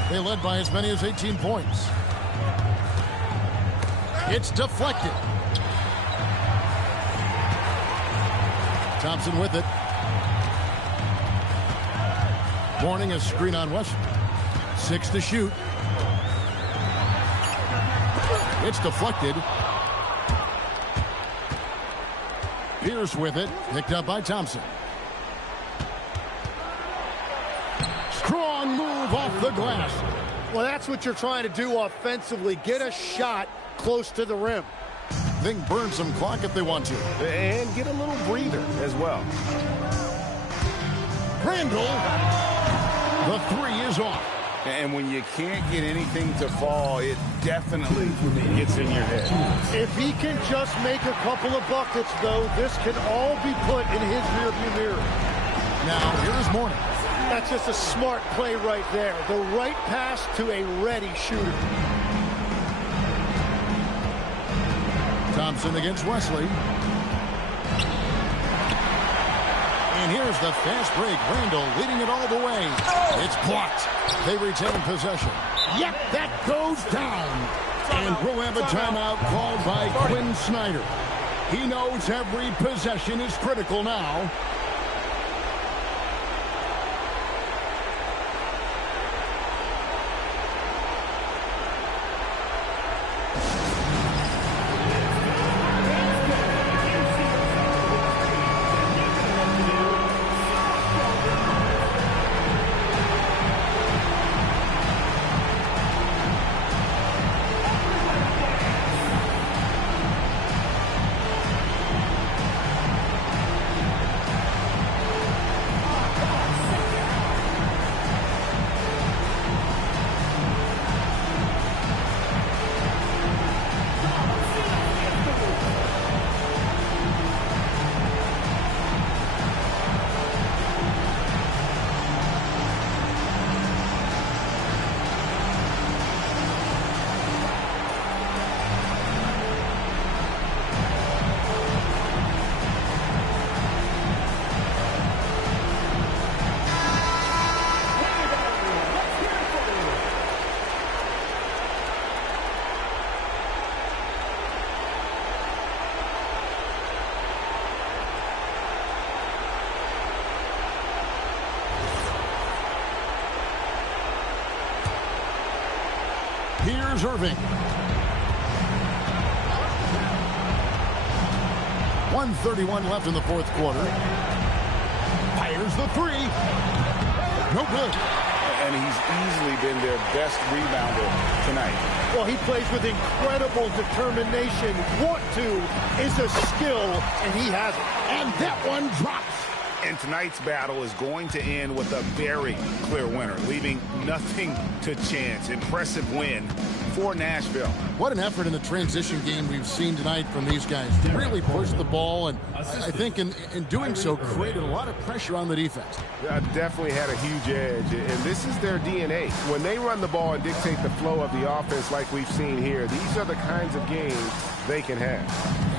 They led by as many as 18 points. It's deflected. Thompson with it. Warning, a screen on Western. 6 to shoot. It's deflected. Pierce with it. Picked up by Thompson. Strong move off the glass. Well, that's what you're trying to do offensively. Get a shot close to the rim. They can burn some clock if they want to. And get a little breather as well. Randall. The 3 is off. And when you can't get anything to fall, it definitely gets in your head. If he can just make a couple of buckets, though, this can all be put in his rearview mirror. Now, here's Mourning. That's just a smart play right there. The right pass to a ready shooter. Thompson against Wesley. And here's the fast break. Randall leading it all the way. It's blocked. They retain possession. Yep, that goes down. And we'll have a timeout called by Quinn Snyder. He knows every possession is critical now. Here's Irving. 1:31 left in the fourth quarter. Fires the 3. No good. And he's easily been their best rebounder tonight. Well, he plays with incredible determination. Want to is a skill, and he has it. And that one drops. And tonight's battle is going to end with a very clear winner, leaving nothing to chance. Impressive win for Nashville. What an effort in the transition game we've seen tonight from these guys. To really push the ball, and I think in doing so created a lot of pressure on the defense. Definitely had a huge edge, and this is their DNA. When they run the ball and dictate the flow of the offense like we've seen here, these are the kinds of games they can have.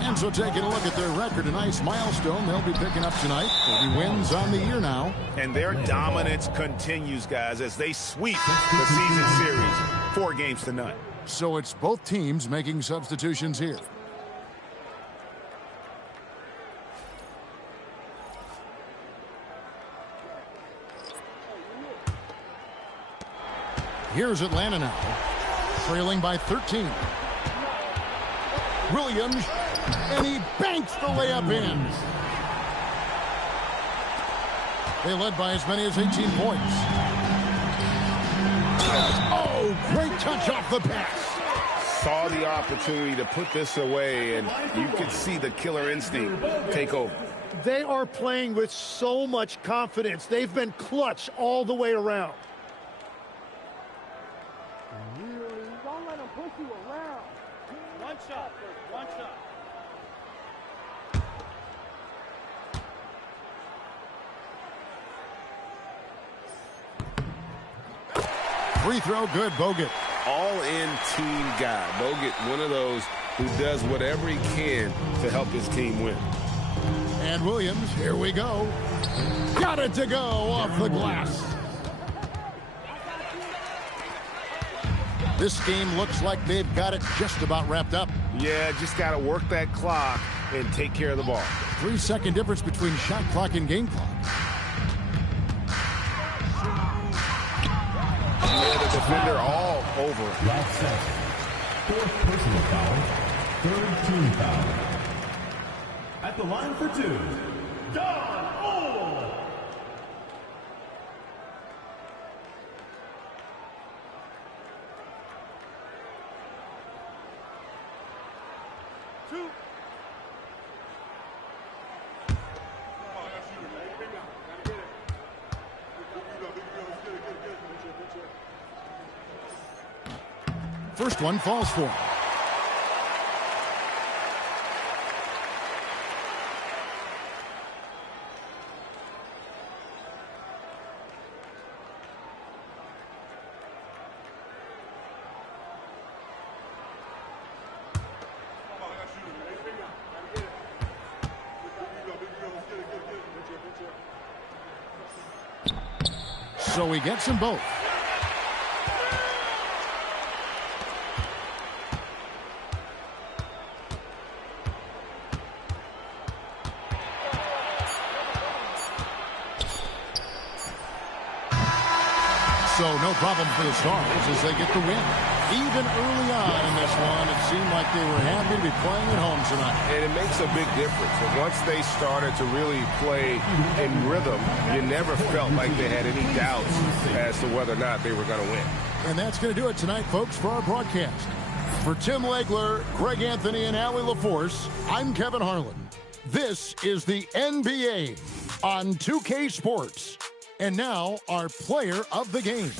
And so taking a look at their record, a nice milestone they'll be picking up tonight. 30 wins on the year now. And their dominance continues, guys, as they sweep the season series 4 games to none. So it's both teams making substitutions here. Here's Atlanta now, trailing by 13. Williams, and he banks the layup in. They led by as many as 18 points. Oh, great touch off the pass. Saw the opportunity to put this away, and you could see the killer instinct take over. They are playing with so much confidence. They've been clutch all the way around. Don't let him push you around. Free throw good, Bogut. All-in team guy. Bogut, one of those who does whatever he can to help his team win. And Williams, here we go. Got it to go off the glass. This game looks like they've got it just about wrapped up. Yeah, just got to work that clock and take care of the ball. 3-second difference between shot clock and game clock. Yeah, the defender all over it. Last set. Fourth personal foul. Third team foul. At the line for two, Don Ohl. First one falls for him. So he gets them both. So no problem for the Stars as they get the win. Even early on in this one, it seemed like they were happy to be playing at home tonight. And it makes a big difference. And once they started to really play in rhythm, you never felt like they had any doubts as to whether or not they were going to win. And that's going to do it tonight, folks, for our broadcast. For Tim Legler, Greg Anthony, and Allie LaForce, I'm Kevin Harlan. This is the NBA on 2K Sports. And now, our player of the game.